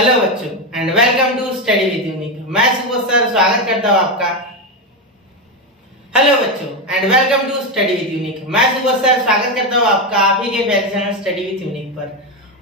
Hello बच्चों and welcome to study with Unique. मैं Subodh sir स्वागत करता हूँ आपका। हेलो बच्चों and welcome to study with Unique. मैं सुबोध सर स्वागत करता हूँ आपका आप ही के प्यारे चैनल स्टडी विद यूनिक पर।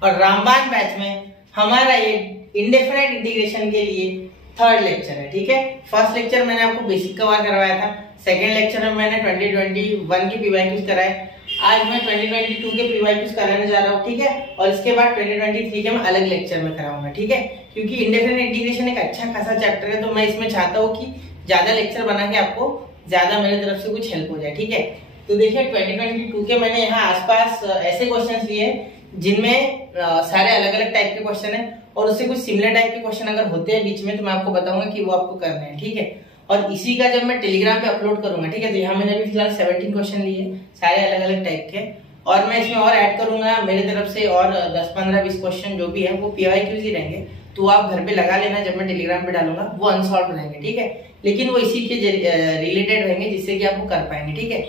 और रामबाण बैच में हमारा ये इंडेफिनाइट इंटीग्रेशन के लिए थर्ड लेक्चर है। ठीक है, फर्स्ट लेक्चर मैंने आपको बेसिक कवर करवाया था, सेकेंड लेक्चर में मैंने 2021 के पीवाईक्यूज कराए, आज मैं 2022 के पीवाईक्यूज कराने जा रहा हूँ। ठीक है, और इसके बाद 2023 के मैं अलग लेक्चर में कराऊंगा। ठीक है, क्योंकि इंडेफिनाइट इंटीग्रेशन एक अच्छा खासा चैप्टर है, तो मैं इसमें चाहता हूँ कि ज्यादा लेक्चर बना के आपको ज्यादा मेरी तरफ से कुछ हेल्प हो जाए। ठीक है, तो देखिए 2022 के मैंने यहाँ आसपास ऐसे क्वेश्चन लिए जिनमें सारे अलग अलग टाइप के क्वेश्चन है, और उससे कुछ सिमिलर टाइप के क्वेश्चन अगर होते हैं बीच में तो मैं आपको बताऊंगा कि वो आपको करने हैं। ठीक है, और इसी का जब मैं टेलीग्राम पे अपलोड करूंगा, ठीक है, तो यहाँ मैंने अभी फिलहाल 17 क्वेश्चन लिए सारे अलग अलग टाइप के, और मैं इसमें और ऐड करूंगा मेरी तरफ से और 10, 15, 20 क्वेश्चन जो भी है वो पीवाईक्यूज ही रहेंगे, तो आप घर पे लगा लेना। जब मैं टेलीग्राम पे डालूंगा वो अनसॉल्व रहेंगे। ठीक है, लेकिन वो इसी के रिलेटेड रहेंगे जिससे कि आपको कर पाएंगे। ठीक है,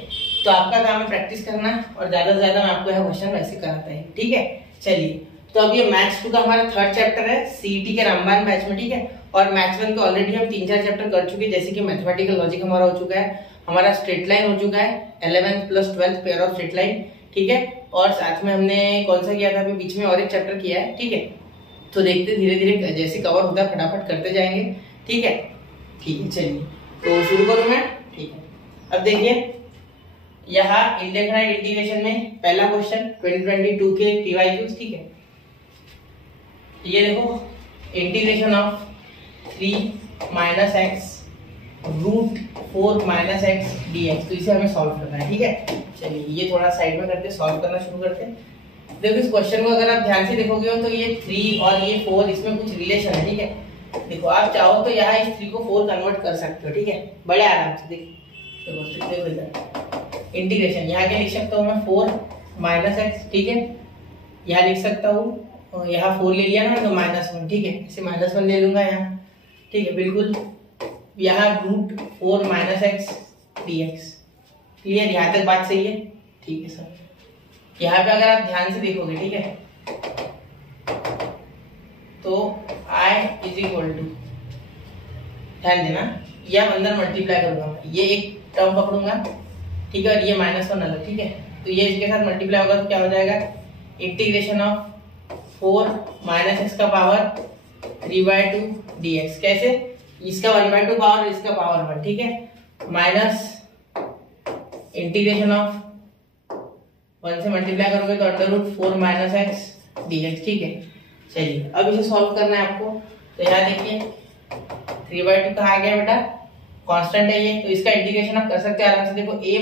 तो आपका काम है प्रैक्टिस करना, और ज्यादा से ज्यादा मैं आपको यह क्वेश्चन वैसे कराता है। ठीक है, चलिए, तो अब ये मैथ्स 2 का हमारा थर्ड चैप्टर है सीईटी के रामबाण बैच में। ठीक है, और मैथ्स 1 के ऑलरेडी हम 3-4 चैप्टर कर चुके हैं, जैसे कि मैथमेटिकल लॉजिक हमारा हो चुका है, हमारा स्ट्रेट लाइन हो चुका है, 11th plus 12th pair of straight line. ठीक है, और साथ में हमने कौन सा किया था अभी बीच में और एक चैप्टर किया है। ठीक है, तो देखते धीरे धीरे जैसे कवर होता है फटाफट करते जाएंगे। ठीक है, चलिए तो शुरू करूं मैं। ठीक है, अब देखिए यहाँ इंडेफिनाइट इंटीग्रेशन में पहला क्वेश्चन 2022 के पीवाईक्यूज। ठीक है, ये देखो integration of 3 - x root 4 - x dx, तो इसे हमें सॉल्व करना है। ठीक है, चलिए ये थोड़ा साइड में करते सॉल्व करना शुरू करते हैं। देखो इस क्वेश्चन को अगर आप ध्यान से देखोगे तो ये 3 और ये 4 इसमें कुछ रिलेशन है। ठीक है, देखो आप चाहो तो यहाँ इस 3 को 4 कन्वर्ट कर सकते हो। ठीक है, बड़े आराम से देखो इंटीग्रेशन यहाँ क्या लिख सकता हूँ मैं 4 - x। ठीक है, यहाँ लिख सकता हूँ, यहाँ 4 ले लिया ना तो -1। ठीक है, इसे -1 ले लूंगा यहाँ। ठीक है, बिल्कुल यहाँ रूट 4 - x dx। क्लियर, यहाँ तक बात सही है। ठीक है सर, यहाँ पे अगर आप ध्यान से देखोगे, ठीक है, तो I = ध्यान देना, ये अंदर मल्टीप्लाई करूंगा, ये एक टर्म पकड़ूंगा। ठीक है, और ये -1 अलग। ठीक है, तो ये इसके साथ मल्टीप्लाई होगा तो क्या हो जाएगा, इंटीग्रेशन ऑफ 4 - x का पावर 3/2 dx। कैसे, इसका 1/2 पावर, इसका पावर 1। ठीक है, माइनस इंटीग्रेशन ऑफ 1 से मल्टीप्लाई करोगे तो √4 - x dx। ठीक है, चलिए अब इसे सॉल्व करना है आपको। तो यहाँ देखिए 3/2 कहाँ आ गया बेटा, कांस्टेंट है ये, तो इसका इंटीग्रेशन आप कर सकते हैं आराम से। देखो a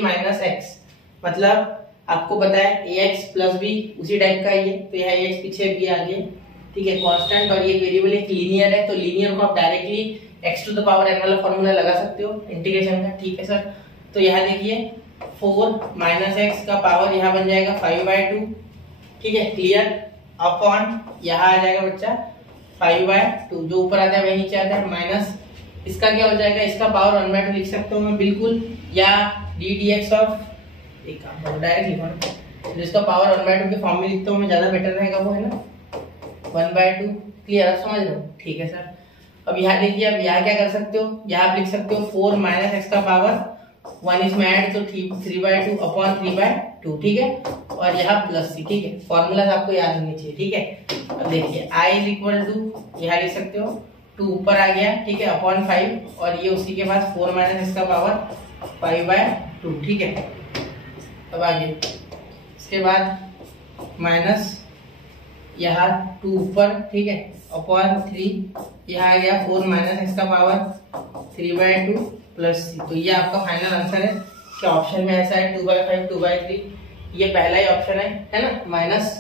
- x मतलब आपको पता है ax + b उसी टाइप का ये, तो यहाँ ax पीछे b आ गया। ठीक है, कांस्टेंट, और ये वेरिएबल एक लीनियर है, तो लीनियर को आप डायरेक्टली x⁴ वाला फॉर्मूला लगा सकते हो इंटीग्रेशन का। ठीक है सर, तो यहाँ देखिए 4 - x का पावर यहाँ बन जाएगा 5/2। ठीक है, क्लियर, अपॉन यहाँ आ जाएगा बच्चा 5/2, जो ऊपर आता है वही नीचे आता है, माइनस इसका क्या हो जाएगा, इसका पावर 1/2 लिख सकता हूँ मैं बिल्कुल, या ddx ऑफ, एक काम डायरेक्ट लिखो ना, जिसका पावर 1/2 के फॉर्म में लिखता हूँ मैं, ज्यादा बेटर रहेगा वो, है ना 1/2। क्लियर, आप समझ लो। ठीक है सर, अब यहाँ देखिए, अब यहाँ क्या कर सकते हो, यहाँ आप लिख सकते हो 4 - x का पावर 1 इसमें ऐड, तो 3/2 अपॉन 3/2। ठीक है, और यहाँ प्लस c। ठीक है, फॉर्मूला आपको याद होनी चाहिए। ठीक है, अब देखिए I = यहाँ लिख सकते हो 2 ऊपर आ गया। ठीक है, अपॉन 5, और ये उसी के पास 4 - x का पावर 5/2। ठीक है, अब आगे इसके बाद माइनस यहाँ 2 ऊपर। ठीक है, अपॉन 3, यहाँ आ गया 4 - x का पावर 3/2 प्लस c। तो ये आपका फाइनल आंसर है कि ऑप्शन में ऐसा है 2/5 2/3, ये पहला ही ऑप्शन है ना, माइनस।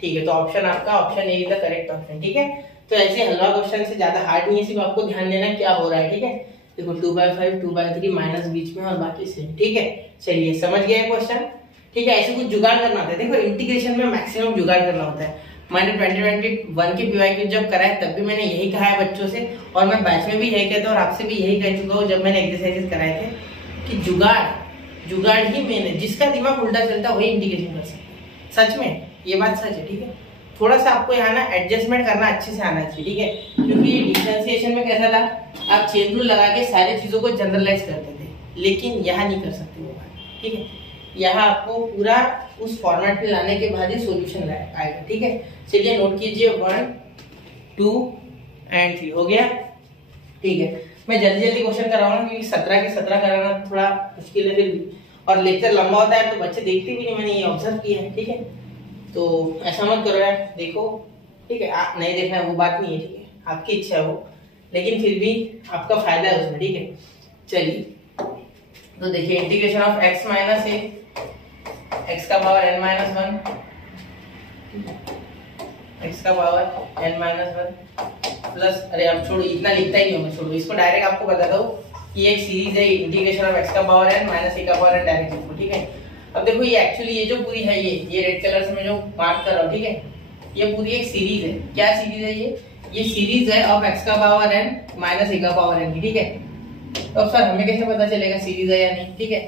ठीक है, तो ऑप्शन आपका option A is the correct option. ठीक है, तो ऐसे हलवा क्वेश्चन से ज्यादा हार्ड नहीं है, सिर्फ आपको ध्यान देना क्या हो रहा है। ठीक है, देखो 2/5 2/3 माइनस बीच में और बाकी सेम। ठीक है, चलिए समझ गए क्वेश्चन। ठीक है, ऐसे कुछ जुगाड़ करना होता है। देखो इंटीग्रेशन में मैक्सिमम जुगाड़ करना होता है। मैंने 2021 के पीवाईक्यू जब कराए तब भी मैंने यही कहा है बच्चों से, और मैं बैच में भी यही कहता हूँ और आपसे भी यही कह चुका हूँ जब मैंने एक्सरसाइजेस कराए थे, कि जुगाड़ ही मेन है। जिसका दिमाग उल्टा चलता है वही इंटीग्रेशन कर सकता है। सच में ये बात सच है। ठीक है, थोड़ा सा आपको यहाँ ना एडजस्टमेंट करना अच्छे से आना चाहिए, ठीक है। क्योंकि डिफरेंशिएशन में कैसा था, आप चेन रूल लगा के सारी चीजों को जनरलाइज करते थे, लेकिन यहाँ नहीं कर सकते वो बात, ठीक है। यहाँ आपको पूरा उस फॉर्मेट में लाने के बाद ही सॉल्यूशन आएगा, ठीक है। चलिए नोट कीजिए 1 2 एंड 3 हो गया, ठीक है। मैं जल्दी जल्दी क्वेश्चन कराऊंगा क्योंकि 17 के 17 कराना थोड़ा मुश्किल है फिर भी, और लेक्चर लंबा होता है तो बच्चे देखते भी नहीं, मैंने ये ऑब्जर्व किया है, ठीक है। तो ऐसा मत करो यार, देखो, ठीक है। आप नहीं देखना है वो बात नहीं है, ठीक है, आपकी इच्छा है वो, लेकिन फिर भी आपका फायदा है उसमें, ठीक है। चलिए तो देखिए integration of x minus A x का पावर n माइनस 1 x का पावर n माइनस 1 प्लस, अरे अब छोड़ो, इतना लिखता ही नहीं हूँ मैं, छोड़ो इसको, डायरेक्ट आपको बताता हूँ कि एक सीरीज है इंटीग्रेशन ऑफ x का पावर n माइनस a का पावर n, डायरेक्ट लिखो, ठीक है। अब देखो ये एक्चुअली ये जो पूरी है, ये रेड कलर से मैं जो मार्क कर रहा हूँ, ठीक है, ये पूरी एक सीरीज है। क्या सीरीज है ये सीरीज है ऑफ x का पावर n माइनस a का पावर n, ठीक है। तो अब सर हमें कैसे पता चलेगा सीरीज है या नहीं, ठीक है।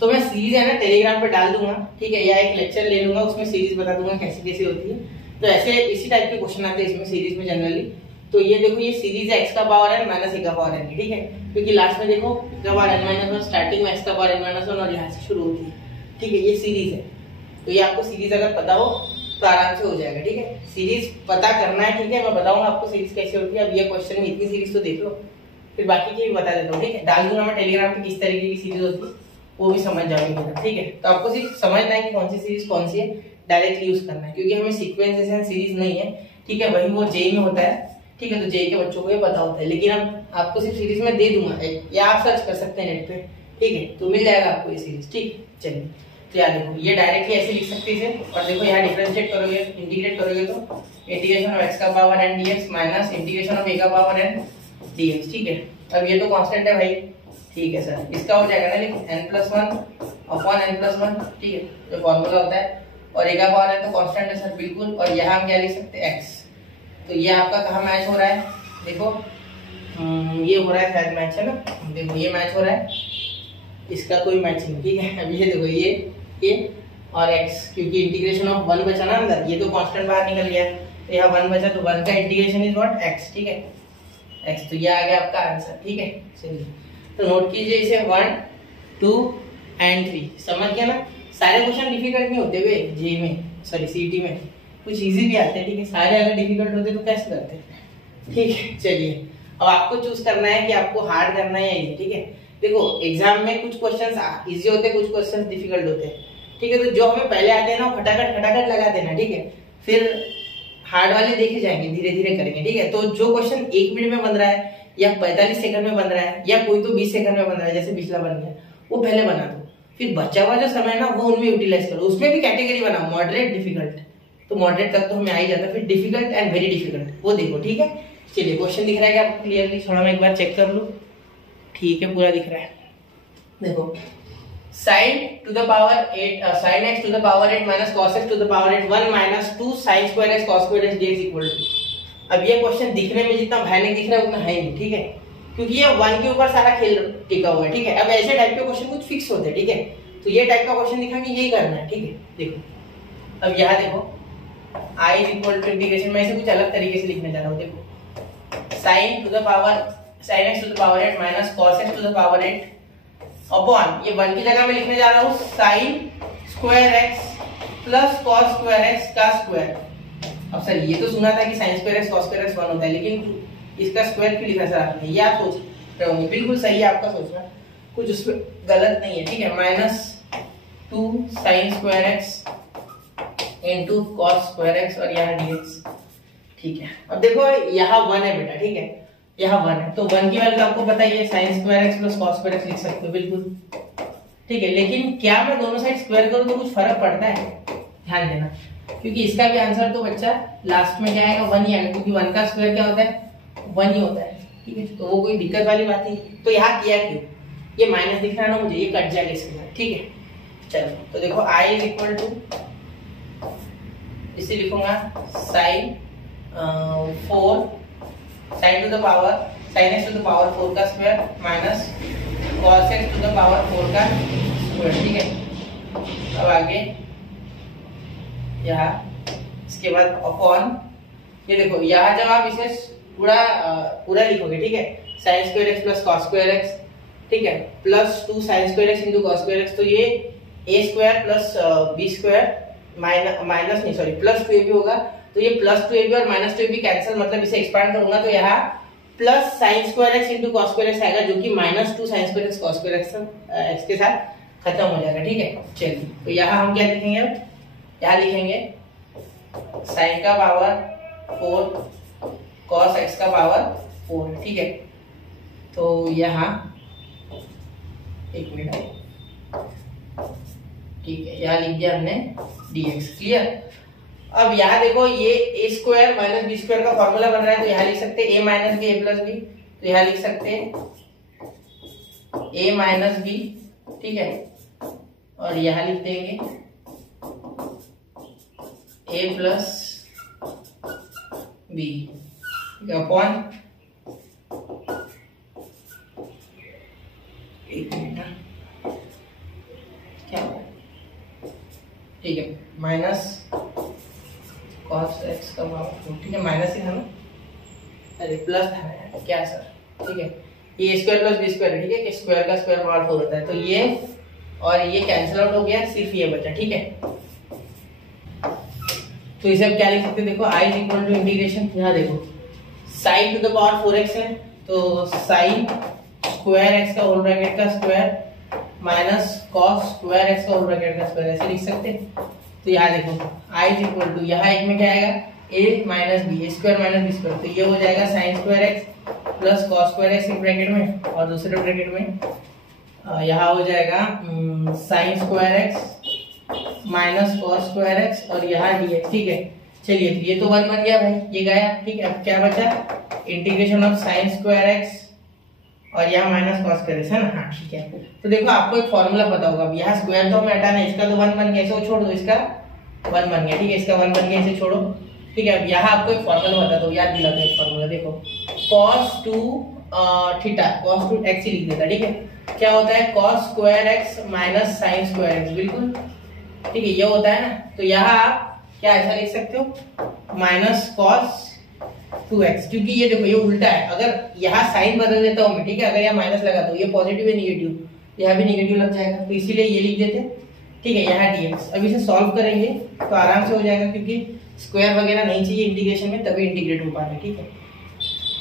तो मैं सीरीज है ना टेलीग्राम पे डाल दूंगा, ठीक है, या एक लेक्चर ले लूंगा, उसमें सीरीज बता दूंगा कैसे कैसे होती है। तो ऐसे इसी टाइप के क्वेश्चन आते हैं इसमें सीरीज में जनरली। तो ये देखो ये सीरीज है x का पावर n माइनस a का पावर n, ठीक है। क्योंकि लास्ट में देखो x का पावर n माइनस 1, स्टार्टिंग में x का पावर n माइनस 1 और यहाँ से शुरू होती है, ठीक है। ये सीरीज है, तो ये आपको सीरीज अगर पता हो तो आराम से हो जाएगा, ठीक है। सीरीज पता करना है, ठीक है, मैं बताऊंगा आपको सीरीज कैसे होती है। अब ये क्वेश्चन में इतनी सीरीज तो देख लो, फिर बाकी की भी बता देता हूँ, ठीक है। डाल दूंगा मैं टेलीग्राम पे किस तरीके की सीरीज होती है, वो भी समझ जाओगे, ठीक है। तो आपको सिर्फ समझना है कि कौन सी सीरीज कौन सी है, डायरेक्टली यूज करना है, क्योंकि हमें सीक्वेंस सीरीज नहीं है, ठीक है, वही वो जेई में होता है, ठीक है। तो जेई के बच्चों को ये पता होता है, लेकिन अब आपको सिर्फ सीरीज में दे दूंगा, या आप सर्च कर सकते हैं नेट पे, ठीक है, तो मिल जाएगा आपको ये सीरीज, ठीक। चलिए तो यार देखो ये डायरेक्टली ऐसे लिख सकते हैं इसे, और देखो यहाँ डिफरेंशिएट करोगे, इंटीग्रेट करोगे तो इंटीग्रेशन ऑफ x का power n dx minus integration of a का पावर n dx, ठीक है। अब ये तो कांस्टेंट है भाई, ठीक है सर, इसका हो जाएगा ना लिख n+1 अपॉन n+1, ठीक है, जो फॉर्मूला होता है, और a का पावर n तो कांस्टेंट है सर, बिल्कुल। और यहाँ हम क्या लिख सकते हैं x, तो ये आपका कहाँ मैच हो रहा है, देखो ये हो रहा है शायद मैच, है ना, देखो ये मैच हो रहा है, इसका कोई मैच नहीं, ठीक है। अब ये देखो ये और x, क्योंकि इंटीग्रेशन ऑफ 1 बचा ना अंदर, ये तो कांस्टेंट बाहर निकल गया, तो यहाँ 1 बचा, तो 1 का इंटीग्रेशन इज व्हाट x, ठीक है, x। तो ये आ गया आपका आंसर, ठीक है। चलिए तो नोट कीजिए इसे 1 2 एंड 3, समझ गया ना। सारे क्वेश्चन डिफिकल्ट नहीं होते हुए जेई में, सॉरी सीईटी में, कुछ इजी भी आते हैं, ठीक है। सारे अगर डिफिकल्ट होते तो कैसे करते, ठीक है। चलिए अब आपको चूज करना है कि आपको हार्ड करना है या इजी, ठीक है। देखो एग्जाम में कुछ क्वेश्चंस इजी होते हैं, कुछ क्वेश्चंस डिफिकल्ट होते हैं, ठीक है। तो जो हमें पहले आते हैं ना खटाखट लगा देना, ठीक है, फिर हार्ड वाले देखे जाएंगे, धीरे धीरे करेंगे, ठीक है। तो जो क्वेश्चन 1 मिनट में बन रहा है या 45 सेकंड में बन रहा है, या कोई तो 20 सेकंड में बन रहा है, जैसे पिछला बन गया, वो पहले बना दो, फिर बचा हुआ जो समय ना वो उनमें यूटिलाइज करो। उसमें भी कैटेगरी बनाओ, मॉडरेट डिफिकल्ट, तो मॉडरेट तक तो हमें आ ही जाता है, फिर डिफिकल्ट एंड वेरी डिफिकल्ट वो देखो, ठीक है। चलिए क्वेश्चन दिख रहा है क्या आपको क्लियरली, थोड़ा मैं एक बार चेक कर लूं, ठीक है, पूरा दिख रहा है। देखो sin to the power 8 sin x to the power 8 minus cos x to the power 8 1 minus 2 sin square x cos square x dx equal to, अब ये क्वेश्चन दिखने में जितना भयानक दिख रहा है उतना है नहीं, ठीक है, क्योंकि ये 1 के ऊपर सारा खेल टिका हुआ है, ठीक है। अब ऐसे टाइप के क्वेश्चन कुछ फिक्स होते हैं, ठीक है, तो ये टाइप का क्वेश्चन दिखा कि यही करना है, ठीक है। देखो अब यहाँ देखो I is equal to integration, मैं इसे कुछ अलग तरीके से लिखने जा रहा हूँ, देखो sin to the power sin x to the power 8 minus cos x to the power 8 upon, ये 1 की जगह में लिखने जा रहा हूँ sin square x plus cos square x का स्क्वायर। अब सर ये तो सुना था कि sin square x cos square x 1 होता है, लेकिन इसका स्क्वायर क्यों लिखा सर आपने, ये आप सोच रहे होंगे, बिल्कुल सही है आपका सोचना, कुछ उसमें गलत नहीं है, ठीक है। -2 sin square x into cos square x और यहाँ dx, ठीक है। अब देखो यहाँ 1 है बेटा, ठीक है, यहाँ 1 है, तो 1 की वैल्यू आपको पता ही है, sin square x plus cos square x लिख सकते हो, बिल्कुल, ठीक है। लेकिन क्या मैं दोनों साइड स्क्वायर करूं तो कुछ फर्क पड़ता है, ध्यान देना, क्योंकि इसका भी आंसर तो बच्चा लास्ट में क्या आएगा, 1 ही आएगा, क्योंकि 1 का स्क्वायर क्या होता है, 1 ही होता है, ठीक है। तो वो कोई दिक्कत वाली बात नहीं। तो यहाँ किया क्यों, ये माइनस दिख रहा है ना मुझे, ये कट जाएगा इसके साथ, ठीक है। चलो तो देखो I इज इक्वल टू, इसे लिखूंगा sin 4 sin to the power sin x to the power 4 का square minus cos x to the power 4 का स्क्वायर, ठीक है। अब आगे यहाँ इसके बाद अपॉन, ये देखो यहाँ जब आप इसे पूरा लिखोगे, ठीक है, sine square x plus cos square x, ठीक है, plus 2 sine square x into cos square x, तो ये A square plus B square minus नहीं सॉरी प्लस 2ab होगा। तो ये प्लस 2ab और माइनस 2ab कैंसिल, मतलब इसे एक्सपांड करूंगा तो यहाँ plus sign square x into cos square x आएगा, जो कि minus 2 sine square x cos square x के साथ खत्म हो जाएगा, ठीक है। चलिए तो यहाँ हम क्या लिखेंगे, अब यहाँ लिखेंगे साइन का पावर 4 कॉस एक्स का पावर 4, ठीक है। तो यहाँ एक मिनट, ठीक है, यहाँ लिख दिया हमने dx, क्लियर। अब यहाँ देखो ये a square minus b square का फॉर्मूला बन रहा है, तो यहाँ लिख सकते हैं a minus b a plus b, तो यहाँ लिख सकते हैं a माइनस बी, ठीक है, और यहाँ लिख देंगे a प्लस बी अपॉन, एक मिनट क्या होगा, ठीक है, माइनस कॉस एक्स का पावर, ठीक है, माइनस ही था ना, अरे प्लस था क्या सर, ठीक है, ये स्क्वायर प्लस बी स्क्वायर, ठीक है, कि स्क्वायर का स्क्वायर पावर 4 होता है, तो ये और ये कैंसिल आउट हो गया, सिर्फ ये बचा, ठीक है। तो इसे अब क्या लिख सकते हैं, देखो i is equal to integration, यहाँ देखो sine to the power 4x है, तो साइन स्क्वायर एक्स का होल ब्रैकेट का square minus cos square x का होल ब्रैकेट का स्क्वायर, ऐसे लिख सकते हैं। तो यहाँ देखो i इज इक्वल टू, यहाँ एक में क्या आएगा a minus b, square minus b square, तो ये हो जाएगा sine square x plus cos square x एक ब्रैकेट में, और दूसरे ब्रैकेट में यहाँ हो जाएगा sine square x minus cos square x, और यहाँ dx, ठीक है। चलिए तो ये तो 1 बन गया भाई, ये गया, ठीक है। अब क्या बचा, integration of sine square x और यहाँ माइनस कॉस स्क्वायर एक्स है ना, हाँ ठीक है। तो देखो आपको एक फॉर्मूला पता होगा, अब यहाँ स्क्वायर तो हमें हटाना है, इसका तो 1 बन गया, इसे छोड़ दो, इसका 1 बन गया, ठीक है, इसका 1 बन गया, इसे छोड़ो, ठीक है। अब यहाँ आपको एक फॉर्मूला बता दो, याद दिला दो एक फॉर्मूला, देखो cos 2 थीटा cos 2 x ही लिख देता, ठीक है। क्या होता है cos square x minus sign square x, बिल्कुल ठीक है, ये होता है ना। तो यहाँ आप क्या ऐसा लिख सकते हो माइनस कॉस 2x, क्योंकि ये देखो ये उल्टा है, अगर यहाँ साइन बदल देता हूँ मैं, ठीक है, अगर यहाँ माइनस लगा तो ये पॉजिटिव है निगेटिव, यहाँ भी निगेटिव लग जाएगा, तो इसीलिए ये लिख देते, ठीक है, यहाँ dx। अब इसे सॉल्व करेंगे तो आराम से हो जाएगा, क्योंकि स्क्वायर वगैरह नहीं चाहिए इंटीग्रेशन में, तभी इंटीग्रेट हो पा रहे, ठीक है।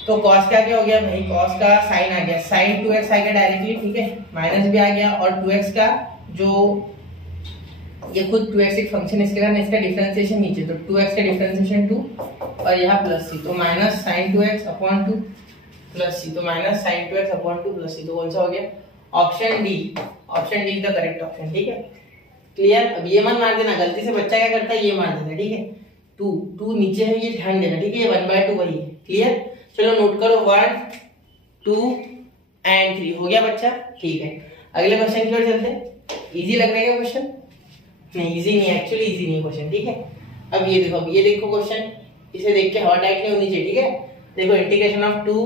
तो cos का क्या हो गया भाई, cos का साइन आ गया, साइन 2x आ गया डायरेक्टली, ठीक है, माइनस भी आ गया, और 2x का जो ये खुद 2x एक फंक्शन है, इसके कारण इसका डिफरेंशिएशन नीचे, तो 2x का डिफरेंशिएशन 2 और यहाँ प्लस c, तो minus sine 2x upon 2 plus c, तो minus sine 2x upon 2 plus c, तो कौन सा हो गया, option D, option D is the correct option, ठीक है, क्लियर। अब ये मत मार देना, गलती से बच्चा क्या करता है, ये मार देता है, ठीक है, 2 नीचे है, ये ध्यान देना, ठीक है, ये 1/2 वही है, क्लियर। चलो नोट करो 1 2 एंड 3 हो गया बच्चा, ठीक है। अगले क्वेश्चन की ओर चलते हैं। इजी लग रहा है क्या क्वेश्चन, नहीं इजी नहीं, एक्चुअली इजी नहीं क्वेश्चन, ठीक है। अब ये देखो क्वेश्चन, इसे देख के हवा टाइट नहीं होनी चाहिए, ठीक है। देखो integration of 2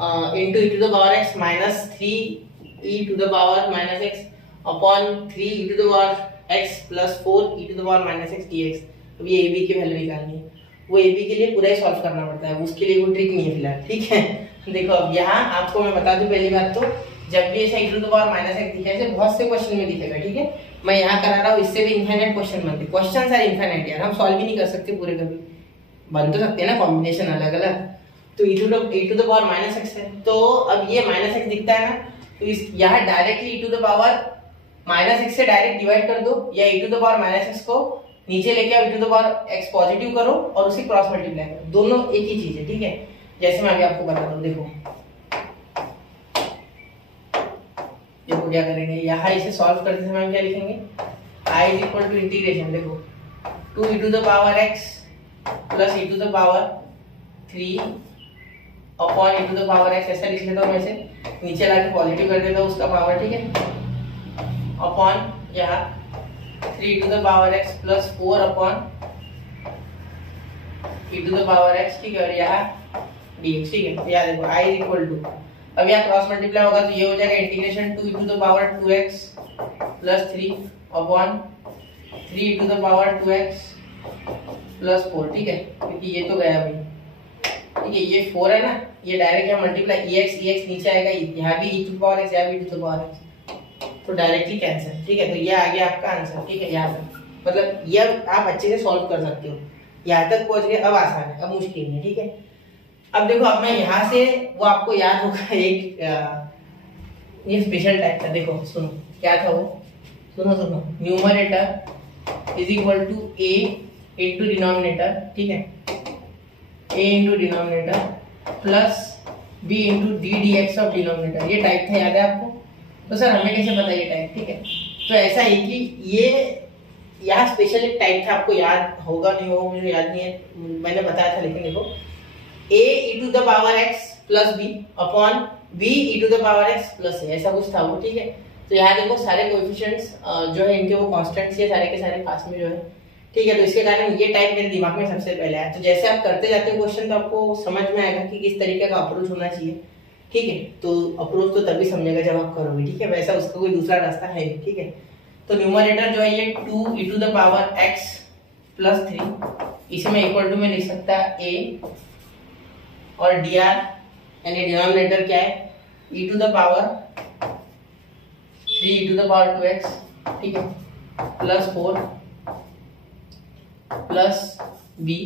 into e to the power x minus 3 e to the power minus x upon 3 e to the power x plus 4 e to the power minus x dx। अब ये ab की value निकालनी है, वो ab के लिए पूरा ही solve करना पड़ता है, उसके लिए कोई ट्रिक नहीं है फिलहाल, ठीक है। देखो अब यहाँ आपको मैं बता दूं, पहली बात तो जब भी ऐसा e to the power minus x दिखा है, बहुत से क्वेश्चन में दिखेगा, ठीक है। मैं यहाँ करा रहा हूँ, इससे भी इनफाइनाइट क्वेश्चन बनते, क्वेश्चन आर इनफाइनाइट यार, हम सॉल्व भी नहीं कर सकते पूरे, कभी बन तो सकते हैं ना कॉम्बिनेशन अलग अलग। तो e to the power minus x है, तो अब ये माइनस x दिखता है ना, तो इस यहाँ directly e to the power minus x से डायरेक्ट डिवाइड कर दो, या e to the power minus x को नीचे लेके आओ, e to the power x positive करो और उसे क्रॉस मल्टीप्लाई करो, दोनों एक ही चीज है, ठीक है। जैसे मैं अभी आपको बताता हूँ, देखो क्या करेंगे, यहाँ इसे सॉल्व करते समय हम क्या लिखेंगे, i is equal to integration, देखो 2 e to the power x plus e to the power 3 upon e to the power x, ऐसा लिख लेता हूँ, मैं इसे नीचे लाके पॉजिटिव कर देता हूँ उसका पावर, ठीक है, अपॉन यहाँ 3 to the power x plus 4 upon e to the power x, ठीक है, और यहाँ dx, ठीक है। यहाँ देखो i इज इक्वल टू, अब यहाँ क्रॉस मल्टीप्लाई होगा तो ये हो जाएगा integration 2 e to the power 2x plus 3 upon 3 e to the power 2x plus 4, ठीक है, क्योंकि ये तो गया भाई, ठीक है, ये 4 है ना, ये डायरेक्ट यहाँ मल्टीप्लाई एक्स नीचे आएगा, यहाँ भी e टू पावर x, यहाँ भी e टू पावर x, तो डायरेक्टली कैंसिल, ठीक है। तो ये आ गया आपका आंसर, ठीक है। यहाँ तक मतलब ये आप अच्छे से सॉल्व कर सकते हो, यहाँ तक पहुंच गए, अब आसान है, अब मुश्किल नहीं, ठीक है। अब देखो, अब मैं यहाँ से, वो आपको याद होगा एक ये स्पेशल टाइप था, देखो सुनो क्या था वो, सुनो, numerator is equal to a into denominator, ठीक है, a into denominator plus b into d d x of denominator, ये टाइप था, याद है आपको? तो सर हमें कैसे पता ये टाइप, ठीक है। तो ऐसा है कि ये यहाँ स्पेशल एक टाइप था, आपको याद होगा नहीं होगा मुझे याद नहीं है, मैंने बताया था, लेकिन देखो a e to the power x plus b upon b e to the power x plus a, ऐसा कुछ था वो, ठीक है। तो यहाँ देखो सारे कोएफिशिएंट्स जो है इनके वो कांस्टेंट्स है, सारे के सारे पास में जो है, ठीक है। तो इसके कारण ये टाइप मेरे दिमाग में सबसे पहले आया। तो जैसे आप करते जाते हो क्वेश्चन, तो आपको समझ में आएगा कि किस तरीके का अप्रोच होना चाहिए, ठीक है। तो अप्रोच तो तभी समझेगा जब आप करोगे, ठीक है, वैसा उसका कोई दूसरा रास्ता है नहीं, ठीक है। तो न्यूमरेटर जो है ये 2 e to the power x plus 3, इसे मैं इक्वल टू में लिख सकता a, और dr यानी डिनोमिनेटर क्या है, e to the power 3 e to the power 2x, ठीक है, प्लस 4 प्लस b,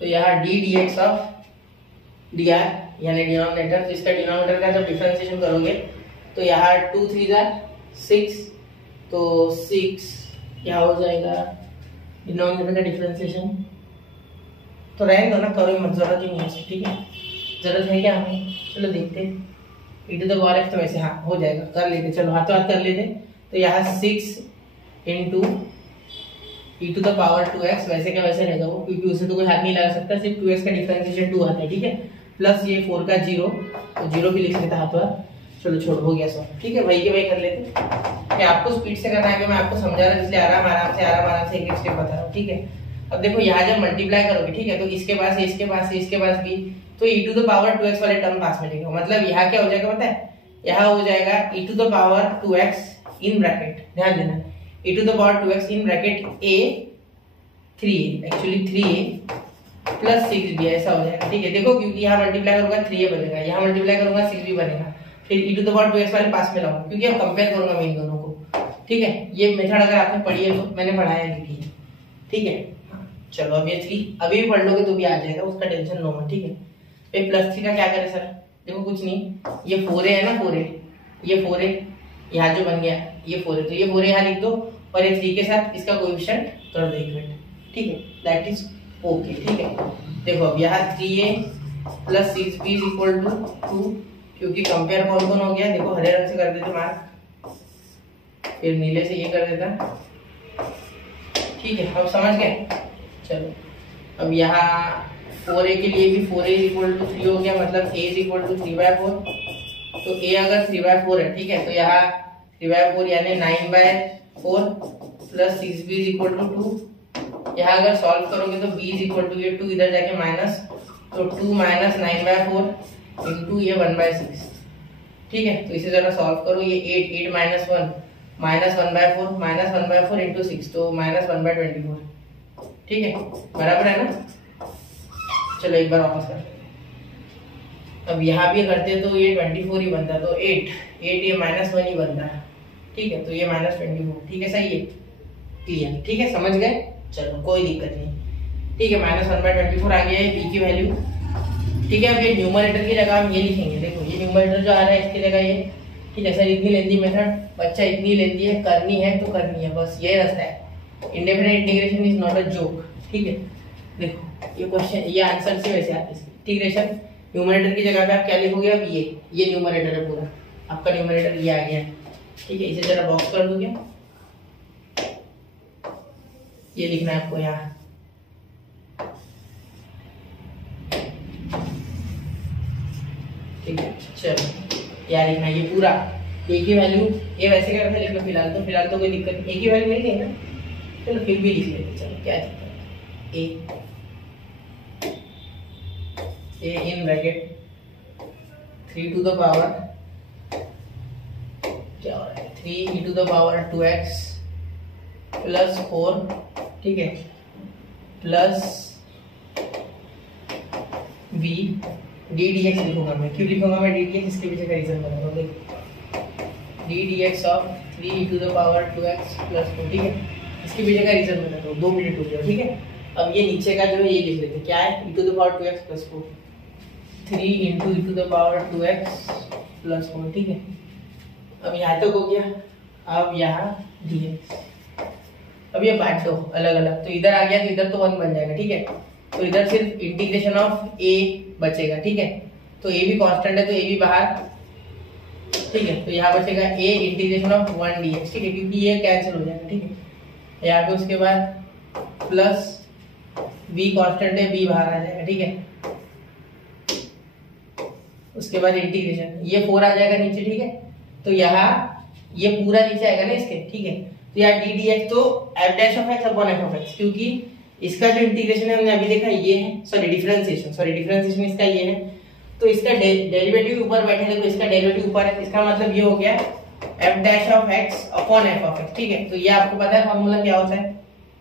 तो यहाँ d dx ऑफ dr यानी डिनोमिनेटर, तो इसका डिनोमिनेटर का जब डिफरेंशिएशन करोगे तो यहाँ 2 3 6, तो 6 क्या हो जाएगा डिनोमिनेटर का डिफरेंशिएशन, तो रहने दो ना, करो मत, जरूरत ही नहीं है, ठीक है। जरूरत है क्या हमें, चलो देखते हैं। e to the power x तो वैसे हाँ हो जाएगा, कर लेते, चलो हाथों हाथ कर लेते। तो यहाँ 6 into e to the power 2x, वैसे क्या वैसे रहेगा वो, क्योंकि उसे तो कोई हाथ नहीं लगा सकता, सिर्फ 2x का डिफरेंशिएशन 2 आता है, ठीक है, प्लस ये 4 का 0, तो 0 भी लिख लेता हाथों हाथ, चलो छोड़, हो गया सब, ठीक है। वही के वही कर लेते, ये आपको स्पीड से करना है, मैं आपको समझा रहा हूँ, इसलिए आराम से एक एक स्टेप बता रहा हूँ, ठीक है। अब देखो यहाँ जब मल्टीप्लाई करोगे, ठीक है, तो इसके पास इसके पास भी, तो e to the power 2x वाले टर्म पास में लिखेगा, मतलब यहाँ क्या हो जाएगा पता है, यहाँ हो जाएगा e to the power 2x in bracket, ध्यान देना, e to the power 2x in bracket a 3a, actually 3a plus 6b, ऐसा हो जाएगा, ठीक है। देखो क्योंकि यहाँ मल्टीप्लाई करूंगा 3a बनेगा, यहाँ मल्टीप्लाई करूंगा 6b बनेगा, फिर e to the power 2x वाले पास में लाऊंगा, क्योंकि अब कंपेयर करूंगा मैं इन दोनों को, ठीक है। ये मेथड अगर आपने पढ़ी है तो मैंने पढ़ाया है, ठीक है। चलो अब ये 3 अभी भी पढ़ लोगे तो भी आ जाएगा, उसका टेंशन लो मत, ठीक है। फिर प्लस 3 का क्या करें सर, देखो कुछ नहीं, ये 4a है ना, 4a, ये 4a यहाँ जो बन गया ये 4a, तो ये 4a यहाँ लिख दो, और ये 3 के साथ इसका कोएफिशिएंट कर दो इक्वल, ठीक है, दैट इज ओके, ठीक है। देखो अब यहाँ 3a plus 6b is equal to 2, क्योंकि कंपेयर कौन कौन हो गया, देखो हरे रंग से कर देते मार्क, फिर नीले से ये कर देता, ठीक है, अब समझ गए। चलो अब यहाँ 4a के लिए भी 4a इक्वल टू 3 हो गया, मतलब a इज इक्वल टू 3/4, तो a अगर 3/4 है, ठीक है, तो यहाँ 3/4 यानी 9/4 plus 6b is equal to 2, यहाँ अगर सॉल्व करोगे तो b इज इक्वल टू, ये 2 इधर जाके माइनस, तो 2 माइनस 9/4 इंटू ये 1/6, ठीक है। तो इसे जरा सॉल्व करो, ये 8 माइनस 1 माइनस 1/4 इंटू 6, तो माइनस 1/24, ठीक है, बराबर है ना। चलो एक बार वापस कर, अब यहाँ भी करते तो ये 24 ही बनता, तो 8 ये -1 ही बनता, ठीक है, तो ये -24, ठीक है, सही है, क्लियर, ठीक है, समझ गए। चलो कोई दिक्कत नहीं, ठीक है, -1/24 आ गया है b की वैल्यू, ठीक है। अब ये न्यूमरेटर की जगह हम ये लिखेंगे, देखो ये न्यूमरेटर जो आ रहा है इसकी जगह ये, ठीक है सर, इतनी लेंदी मेथड, बच्चा इतनी लेंदी है, करनी है तो करनी है, बस ये रास्ता है, indefinite integration is not a joke, ठीक है। देखो ये क्वेश्चन, ये आंसर से वैसे आता है, इंटीग्रेशन न्यूमरेटर की जगह पे आप क्या लिखोगे, अब ये न्यूमरेटर है पूरा, आपका न्यूमरेटर ये आ गया, ठीक है। इसे जरा बॉक्स कर दोगे, ये लिखना है आपको यहाँ, ठीक है। चलो यार लिखना ये पूरा a की वैल्यू, ये वैसे क्या करते हैं, लिख लो फिलहाल तो कोई दिक्कत नहीं, a की वैल्यू मिल गई ना, चलो फिर भी लिख लेते, चलो क्या दिक्कत है, a in bracket 3 to the power, क्या हो रहा है, 3 e to the power 2x plus 4, ठीक है, plus v d d x लिखूंगा मैं। क्यों लिखूंगा मैं डी डी एक्स, इसके पीछे का रीजन बताऊंगा। देखो d d x of 3 to the power 2x plus 2, ठीक है, इसके पीछे का रीजन बताता हूँ, 2 मिनट हो गया, ठीक है। अब ये नीचे का जो है ये लिख लेते, क्या है, e to the power 2x plus 4, 3 into e to the power 2x plus 4, ठीक है। अब यहाँ तक हो गया, अब यहाँ dx, अब ये बांट दो अलग अलग, तो इधर आ गया तो इधर तो 1 बन जाएगा, ठीक है। तो इधर सिर्फ इंटीग्रेशन ऑफ a बचेगा, ठीक है। तो a भी कांस्टेंट है तो a भी बाहर, ठीक है। तो यहाँ बचेगा a इंटीग्रेशन ऑफ 1 dx, ठीक है, क्योंकि ये कैंसिल हो जाएगा, ठीक है। यहाँ पे उसके बाद प्लस b कांस्टेंट है, b बाहर आ जाएगा, ठीक है। उसके बाद इंटीग्रेशन, ये 4 आ जाएगा नीचे, ठीक है। तो यहाँ ये पूरा नीचे आएगा ना इसके, ठीक है। तो यहाँ डी डी एक्स तो F dash of x upon F of x, क्योंकि इसका जो इंटीग्रेशन है हमने अभी देखा ये है, सॉरी डिफरेंशिएशन इसका ये है। तो इसका डेरिवेटिव ऊपर बैठे, देखो इसका डेरिवेटिव ऊपर है, इसका मतलब ये हो गया F dash of x upon F of x, ठीक है। तो ये आपको पता है फॉर्मूला क्या होता है,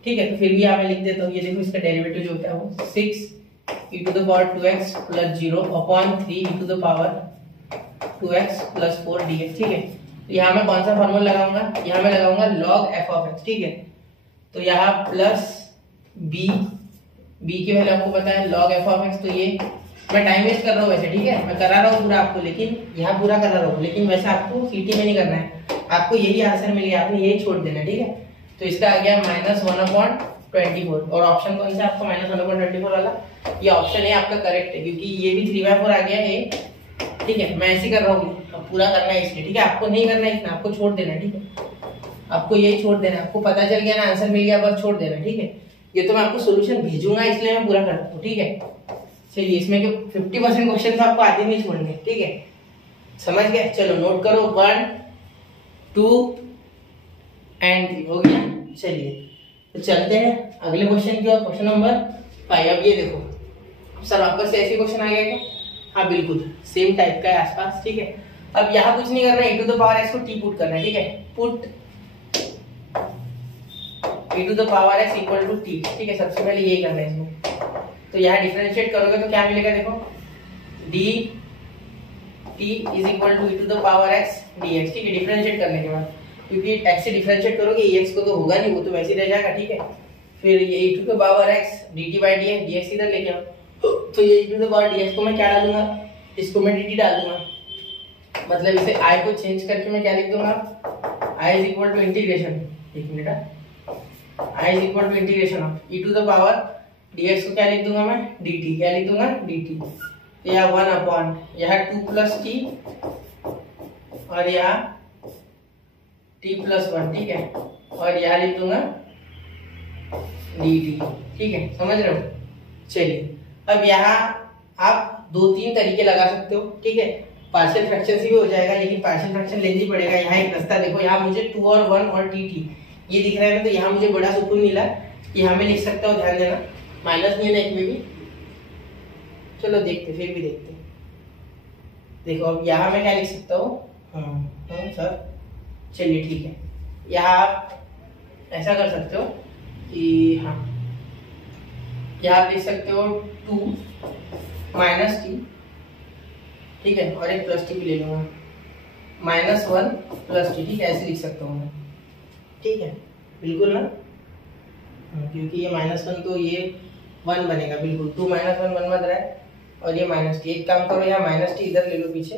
ठीक है। तो फिर भी यहाँ मैं लिख देता हूँ, ये देखो इसका डेरिवेटिव जो होता है वो 6 e to the power 2x plus 0 upon 3 e to the power 2x plus 4 dx, ठीक है। तो यहाँ मैं कौन सा फॉर्मूला लगाऊंगा, यहाँ मैं लगाऊंगा log f of x, ठीक है। तो यहाँ प्लस b की वैल्यू आपको पता है log f of x, तो ये मैं टाइम वेस्ट कर रहा हूँ वैसे, ठीक है, मैं करा रहा हूँ पूरा आपको, लेकिन यहाँ पूरा करा रहा हूँ, लेकिन वैसे आपको सीटी में नहीं करना है, आपको यही आंसर मिल गया, आपने यही छोड़ देना, ठीक है। तो इसका आ गया -1/24, और ऑप्शन कौन सा आपका -1/24 वाला, ये ऑप्शन है आपका करेक्ट है, क्योंकि ये भी 3/4 आ गया है, ठीक है। मैं ऐसे कर रहा हूँ, पूरा करना है इसलिए, ठीक है। आपको नहीं करना है इतना, आपको छोड़ देना, ठीक है। आपको यही छोड़ देना, आपको पता चल गया ना, आंसर मिल गया, बस छोड़ देना, ठीक है। ये तो मैं आपको सॉल्यूशन भेजूंगा इसलिए मैं पूरा करता हूँ, ठीक है। चलिए, इसमें जो 50% क्वेश्चन आपको आधे नहीं छोड़ने, ठीक है, समझ गए। चलो नोट करो, 1 2 एंड 3 हो गया। चलिए तो चलते हैं अगले क्वेश्चन की ओर, क्वेश्चन नंबर 5। अब ये देखो सर वापस से ऐसे क्वेश्चन आ गया क्या, हाँ बिल्कुल सेम टाइप का है आसपास, ठीक है। अब यहाँ कुछ नहीं करना है, e to the power x को t पुट करना है, ठीक है। Put e to the power x equal to t, ठीक है, सबसे पहले यही करना है इसमें। तो यहाँ डिफरेंशिएट करोगे तो क्या मिलेगा, देखो dt is equal to e to the power x dx, ठीक है। डिफरेंशिएट करने के बाद, क्योंकि x से डिफरेंशिएट करोगे ex को तो होगा नहीं, वो तो वैसे ही रह जाएगा, ठीक है। फिर ये e to the power x dt by dx, dx इधर लेके आओ, तो ये e to the power dx को मैं क्या डालूंगा, इसको मैं dt डाल दूंगा, मतलब इसे i को चेंज करके मैं क्या लिख दूंगा, i is equal to integration, एक minute, i is equal to integration of e to the power dx को क्या लिख दूंगा मैं, dt, क्या लिख दूंगा, dt। तो यहाँ 1 अपॉन यहाँ 2 प्लस t और यहाँ t प्लस 1, ठीक है, और यहाँ लिख दूंगा dt, ठीक है, समझ रहे हो। चलिए अब यहाँ आप 2-3 तरीके लगा सकते हो, ठीक है। पार्शियल फ्रैक्शन से भी हो जाएगा, लेकिन पार्शियल फ्रैक्शन लेंदी पड़ेगा। यहाँ एक रास्ता देखो, यहाँ मुझे 2 और 1 और t ये दिख रहा है ना, तो यहाँ मुझे बड़ा सुकून मिला, यहाँ में लिख सकता हूँ, ध्यान देना, माइनस नहीं है ना एक में भी। चलो देखते, फिर भी देखते, देखो अब यहाँ मैं क्या लिख सकता हूँ, सर चलिए ठीक है, यहाँ आप ऐसा कर सकते हो कि हाँ, यहाँ आप लिख सकते हो 2 माइनस टी, ठीक है, और एक प्लस टी भी ले लूंगा, -1 प्लस टी, ठीक है, ऐसे लिख सकता हूँ मैं, ठीक है, बिल्कुल ना, क्योंकि ये -1 तो ये 1 बनेगा, बिल्कुल 2 - 1 बन मत रहा है, और ये माइनस टी, एक काम करो यहाँ माइनस टी इधर ले लो पीछे,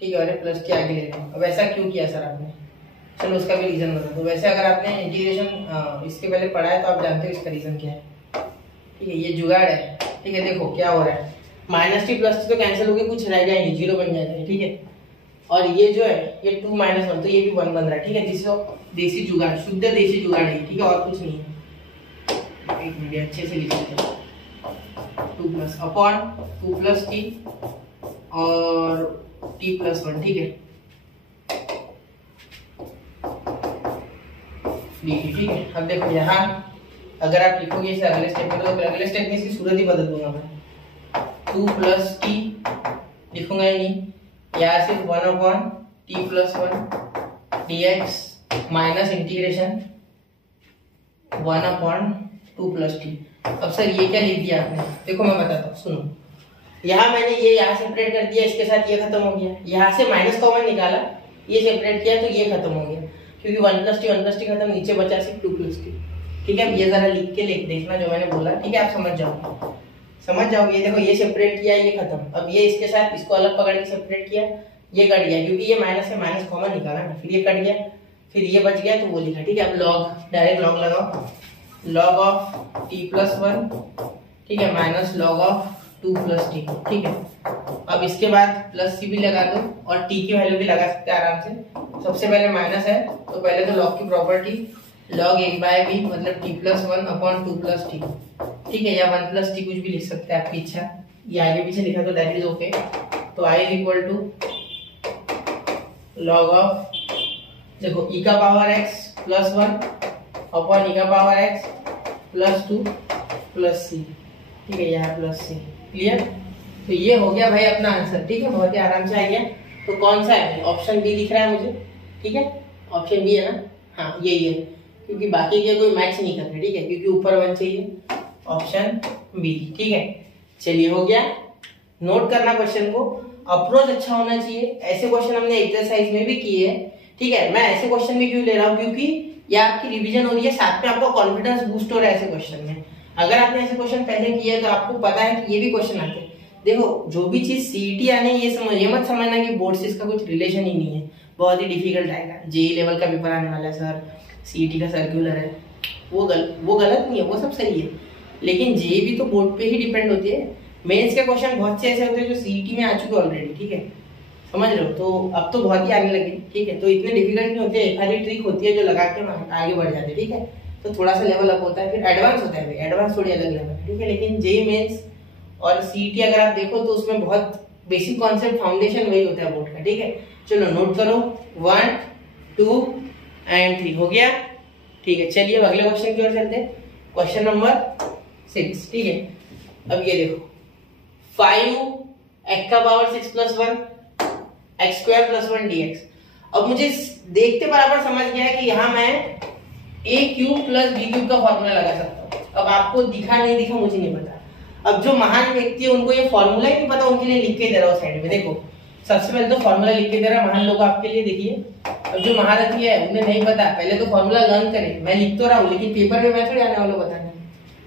ठीक है, और ये प्लस टी आगे ले लो। अब ऐसा क्यों किया सर आपने, चलो उसका भी रीजन बता दो। वैसे अगर आपने इंटीग्रेशन इसके पहले पढ़ा है तो आप जानते हो इसका रीजन क्या है, ठीक है, ये जुगाड़ है, ठीक है। देखो क्या हो रहा है, माइनस टी प्लस टी तो कैंसिल हो गए, कुछ रह जाएंगे, 0 बन जाएगा, ठीक है। और ये जो है ये 2 - 1 तो ये भी 1 बन रहा है, ठीक है, जिसको देसी जुगाड़, शुद्ध देसी जुगाड़ है, ठीक है, और कुछ नहीं है। एक मिनट अच्छे से लिख लेते हैं, 2 प्लस अपॉन 2 प्लस टी और टी प्लस 1, ठीक है, ठीक है। अब देखो यहाँ अगर आप लिखोगे इसे अगले स्टेप में, तो अगले स्टेप में इसकी सूरत ही बदल दूंगा मैं, 2 प्लस टी लिखूंगा ही नहीं, यहाँ सिर्फ 1 upon T plus 1 dx minus integration 1/2 + t। अब सर ये क्या लिख दिया आपने? देखो मैं बताता हूँ, सुनो। यहाँ मैंने ये यहाँ सेपरेट कर दिया, इसके साथ ये खत्म हो गया। यहाँ से माइनस कॉमन निकाला, ये सेपरेट किया तो ये खत्म हो गया, क्योंकि 1 + t खत्म, नीचे बचा सिर्फ 2 + t। ठीक है, ये जरा लिख के देखना जो मैंने बोला, ठीक है, आप समझ जाओगे। ये देखो, ये सेपरेट किया, ये खत्म। अब ये इसके साथ इसको अलग पकड़ के सेपरेट किया, ये कट गया, क्योंकि ये माइनस से माइनस कॉमन निकाला ना, फिर ये कट गया, फिर ये बच गया तो वो लिखा। ठीक है, अब लॉग, डायरेक्ट लॉग लगाओ, log ऑफ t + 1, ठीक है, माइनस log ऑफ 2 + t। ठीक है, अब इसके बाद प्लस c भी लगा दो और t की वैल्यू भी लगा सकते हैं आराम से। सबसे पहले माइनस है तो पहले तो log की प्रॉपर्टी log 1/b मतलब t + 1/2 + t। ठीक है, या 1 + t कुछ भी लिख सकते हैं, आपकी इच्छा। ये आगे पीछे लिखा तो दैट इज ओके। तो i = log ऑफ, देखो e का पावर x + 1 अपॉन e का पावर x + 2 + c। ठीक है, यहाँ +c। क्लियर? तो ये हो गया भाई अपना आंसर। ठीक है, बहुत ही आराम से आ गया। तो कौन सा है? ऑप्शन बी दिख रहा है मुझे। ठीक है, ऑप्शन बी है ना? हाँ, यही है, क्योंकि बाकी के कोई मैच नहीं कर रहे। ठीक है, क्योंकि ऊपर 1 चाहिए। Option B. ठीक है, चलिए हो गया। नोट करना क्वेश्चन को, अप्रोच अच्छा होना चाहिए। ऐसे क्वेश्चन हमने एक्सरसाइज में भी किए हैं। ठीक है, मैं ऐसे क्वेश्चन भी क्यों ले रहा हूँ? क्योंकि ये आपकी रिवीजन हो रही है, साथ में आपका कॉन्फिडेंस बूस्ट हो रहा है ऐसे क्वेश्चन में। अगर आपने ऐसे क्वेश्चन पहले किए हैं तो आपको पता है कि ये भी क्वेश्चन आते हैं। देखो, जो भी चीज सीईटी आने, ये मत समझना कि बोर्ड से इसका कुछ रिलेशन ही नहीं है, बहुत ही डिफिकल्ट आएगा। जेई लेवल का पेपर आने वाला है सर, सीईटी का सर्कुलर है, वो गलत नहीं है, वो सब सही है, लेकिन जेई भी तो बोर्ड पे ही डिपेंड होती है। मेंस के क्वेश्चन बहुत से ऐसे होते हैं जो सीईटी में आ चुके ऑलरेडी। ठीक है, समझ लो। तो अब तो बहुत ही आने लगे। ठीक है, तो इतने डिफिकल्ट नहीं होते, एक आधी ट्रिक होती है जो लगा के आगे बढ़ जाते हैं। ठीक है, तो थोड़ा सा लेवल अप होता है, फिर एडवांस होता है। एडवांस थोड़ी अलग लेवल है। ठीक है, लेकिन जेई मेंस और सीईटी अगर आप देखो तो उसमें बहुत बेसिक कॉन्सेप्ट, फाउंडेशन वही होता है बोर्ड का। ठीक है, चलो नोट करो, 1 2 एंड 3 हो गया। ठीक है, चलिए अब अगले क्वेश्चन की ओर चलते हैं। Question number 6। ठीक है, अब ये देखो, 5 x का पावर 6 + 1 x² + 1 dx। अब मुझे देखते बराबर समझ गया कि यहाँ मैं a³ + b³ का फॉर्मूला लगा सकता हूँ। अब आपको दिखा नहीं दिखा मुझे नहीं पता। अब जो महान व्यक्ति है उनको ये फॉर्मूला ही नहीं पता, उनके लिए लिख के दे रहा हूँ साइड में। देखो, सबसे पहले तो फॉर्मूला लिख के दे रहा है महान लोग आपके लिए। देखिए, अब जो महारथी है उन्हें नहीं पता, पहले तो फॉर्मूला लर्न करें। मैं लिख तो रहा हूँ, लेकिन पेपर में मैं थोड़ी आने वाला बताने।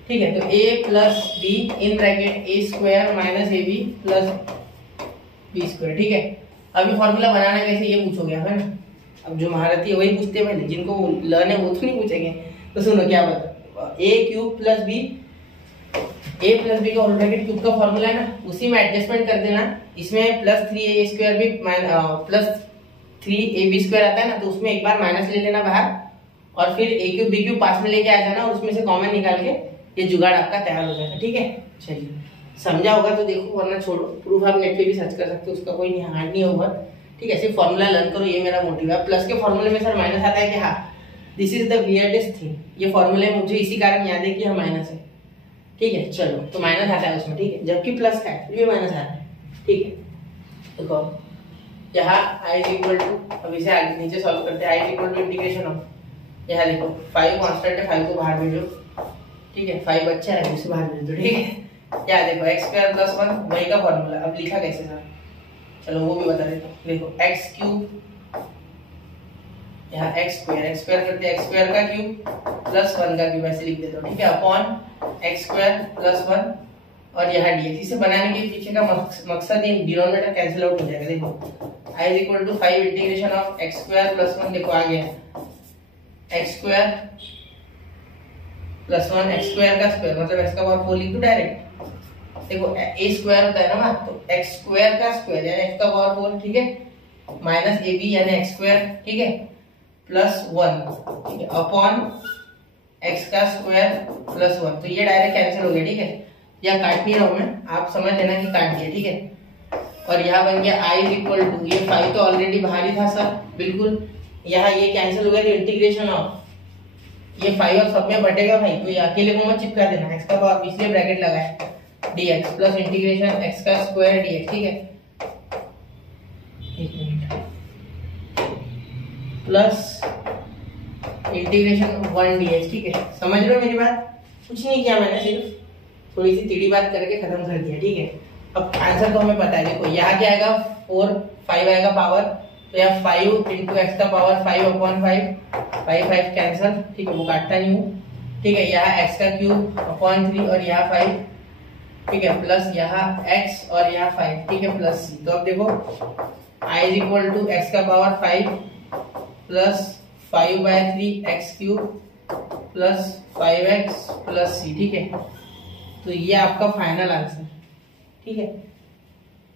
ठीक है, तो a + b in bracket a² - ab + b²। ठीक है, अभी फॉर्मूला बनाना कैसे ये पूछोगे, है ना? अब जो महारथी है वही पूछते हैं पहले, जिनको लर्न है वो तो नहीं पूछेंगे। तो सुनो क्या बता, a³ + b, a + b का होल ब्रैकेट क्यूब का फॉर्मूला है ना, उसी में एडजस्टमेंट कर देना। इसमें +3a² भी +3ab² आता है ना, तो उसमें एक बार माइनस ले लेना बाहर, और फिर a³ b³ पास में लेके आ जाना, और उसमें से कॉमन निकाल के ये जुगाड़ आपका तैयार हो जाएगा। ठीक है, चलिए समझा होगा तो देखो, वरना छोड़ो। प्रूफ आप नेट पे भी सर्च कर सकते हो, उसका कोई नहीं हार्ड नहीं होगा। ठीक है, सिर्फ फॉर्मूला लर्न करो, ये मेरा मोटिव है। प्लस के फॉर्मूले में सर माइनस आता है कि हाँ, this is the weirdest thing. ये फॉर्मूले मुझे इसी कारण याद है कि हाँ माइनस है। ठीक है, चलो, तो माइनस आता है उसमें। ठीक है, जबकि प्लस का है फिर भी माइनस आता है। ठीक है, देखो यहाँ i = अब इसे आगे नीचे सॉल्व करते हैं। i = इंटीग्रेशन ऑफ, यहाँ देखो 5 कांस्टेंट है, 5 को बाहर भेजो। ठीक है, 5 अच्छा है, उसे बाहर भेज दो। ठीक है, क्या देखो x² + 1 वही का फॉर्मूला। अब लिखा कैसे सर? चलो वो भी बता देता हूँ। देखो x³ यहाँ x² करते हैं, x² का क्यूब + 1 का क्यूब, ऐसे लिख देता हूँ। ठीक है, अपॉन x² + 1 और यहाँ dx। इसे बनाने के पीछे का मकसद ये डिनोमिनेटर कैंसिल आउट हो जाएगा। देखो i = 5 इंटीग्रेशन ऑफ x² + 1, देखो आ गया x² + 1 x² का स्क्वायर मतलब x का पावर 4 लिख दो डायरेक्ट। देखो a² होता है ना, तो x² का स्क्वायर यानी x का पावर 4। ठीक है, माइनस ab यानी x²। ठीक है, +1। ठीक है, अपॉन x का स्क्वायर +1, तो ये डायरेक्ट कैंसिल हो गया। ठीक है, या काट नहीं रहा हूं मैं, आप समझ लेना कि काट दिया। ठीक है, और यहाँ बन गया i = ये 5 तो ऑलरेडी बाहर ही था सर, बिल्कुल। यहाँ ये कैंसिल हो गया, तो इंटीग्रेशन ऑफ ये 5 और सब में बटेगा भाई, तो ये अकेले को मत चिपका देना, x का पावर, इसलिए ब्रैकेट लगाया dx प्लस इंटीग्रेशन x का स्क्वायर dx। ठीक है, एक मिनट, प्लस इंटीग्रेशन 1 dx, ठीक है। समझ रहे हो मेरी बात? कुछ नहीं किया मैंने, सिर्फ थोड़ी सी टीढ़ी बात करके खत्म कर दिया, ठीक है। अब आंसर तो हमें पता है, देखो यहाँ क्या आएगा 4 5 आएगा पावर, तो यहाँ 5 इंटू एक्स का पावर 5/5, 5 कैंसिल, ठीक है, वो काटता नहीं हूँ, ठीक है। यहाँ एक्स का क्यूब अपॉन 3 और यहाँ 5, ठीक है, प्लस यहाँ x और यहाँ 5, ठीक है, प्लस c। तो अब देखो i is equal to x का power 5 plus 5/3 x cube plus 5x plus c, ठीक है। तो ये आपका फाइनल आंसर, ठीक है।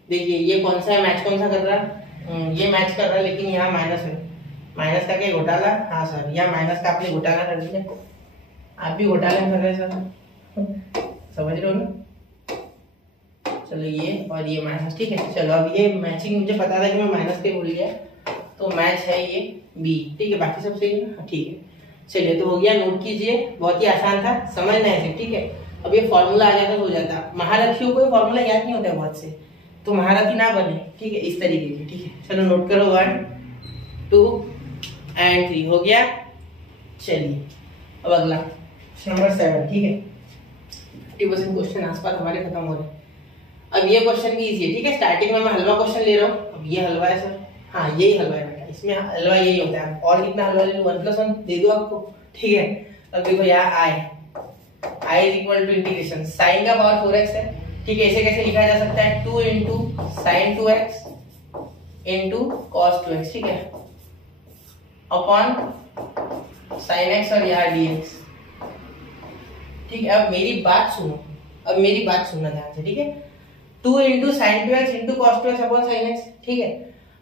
देखिए ये कौन सा है, मैच कौन सा कर रहा है, ये मैच कर रहा है, लेकिन यहाँ माइनस है। माइनस का क्या घोटाला? हाँ सर, यहाँ माइनस का आपने घोटाला कर दिया, आप भी घोटाला कर रहे हैं सर, समझ रहे हो ना। चलो ये और ये माइनस, ठीक है। चलो अब ये मैचिंग मुझे पता था कि मैं माइनस के भूल गया, तो मैच है ये बी, ठीक है। बाकी सब सही है, ठीक है। चलिए तो हो गया, नोट कीजिए, बहुत ही आसान था, समझना है, ठीक है। अब ये फॉर्मूला आ जाता तो हो जाता। महारथियों को फॉर्मूला याद नहीं होता है बहुत से, तो महारथी ना बने, ठीक है, इस तरीके की, ठीक है। चलो नोट करो 1 2 एंड 3 हो गया। चलिए अब अगला नंबर 7, ठीक है। 50% क्वेश्चन आसपास हमारे खत्म हो रहे हैं। अब ये क्वेश्चन भी इजी है, ठीक है। स्टार्टिंग में मैं हलवा क्वेश्चन ले रहा हूँ। अब ये हलवा है सर, हाँ यही हलवा है बेटा, इसमें हलवा यही होता है। और कितना हलवा ले लूँ, 1+1 दे दो आपको, ठीक है। अब देखो यहाँ i is equal to integration sine का पावर 4x है, ठीक है। इसे कैसे लिखा जा सकता है, 2 into sine 2x into cos 2x, ठीक है, अपॉन साइन x और यहाँ dx, ठीक है। अब मेरी बात सुनो, अब मेरी बात सुनना ध्यान से, ठीक है। 2 into sine 2x into cos 2x upon sine x, ठीक है।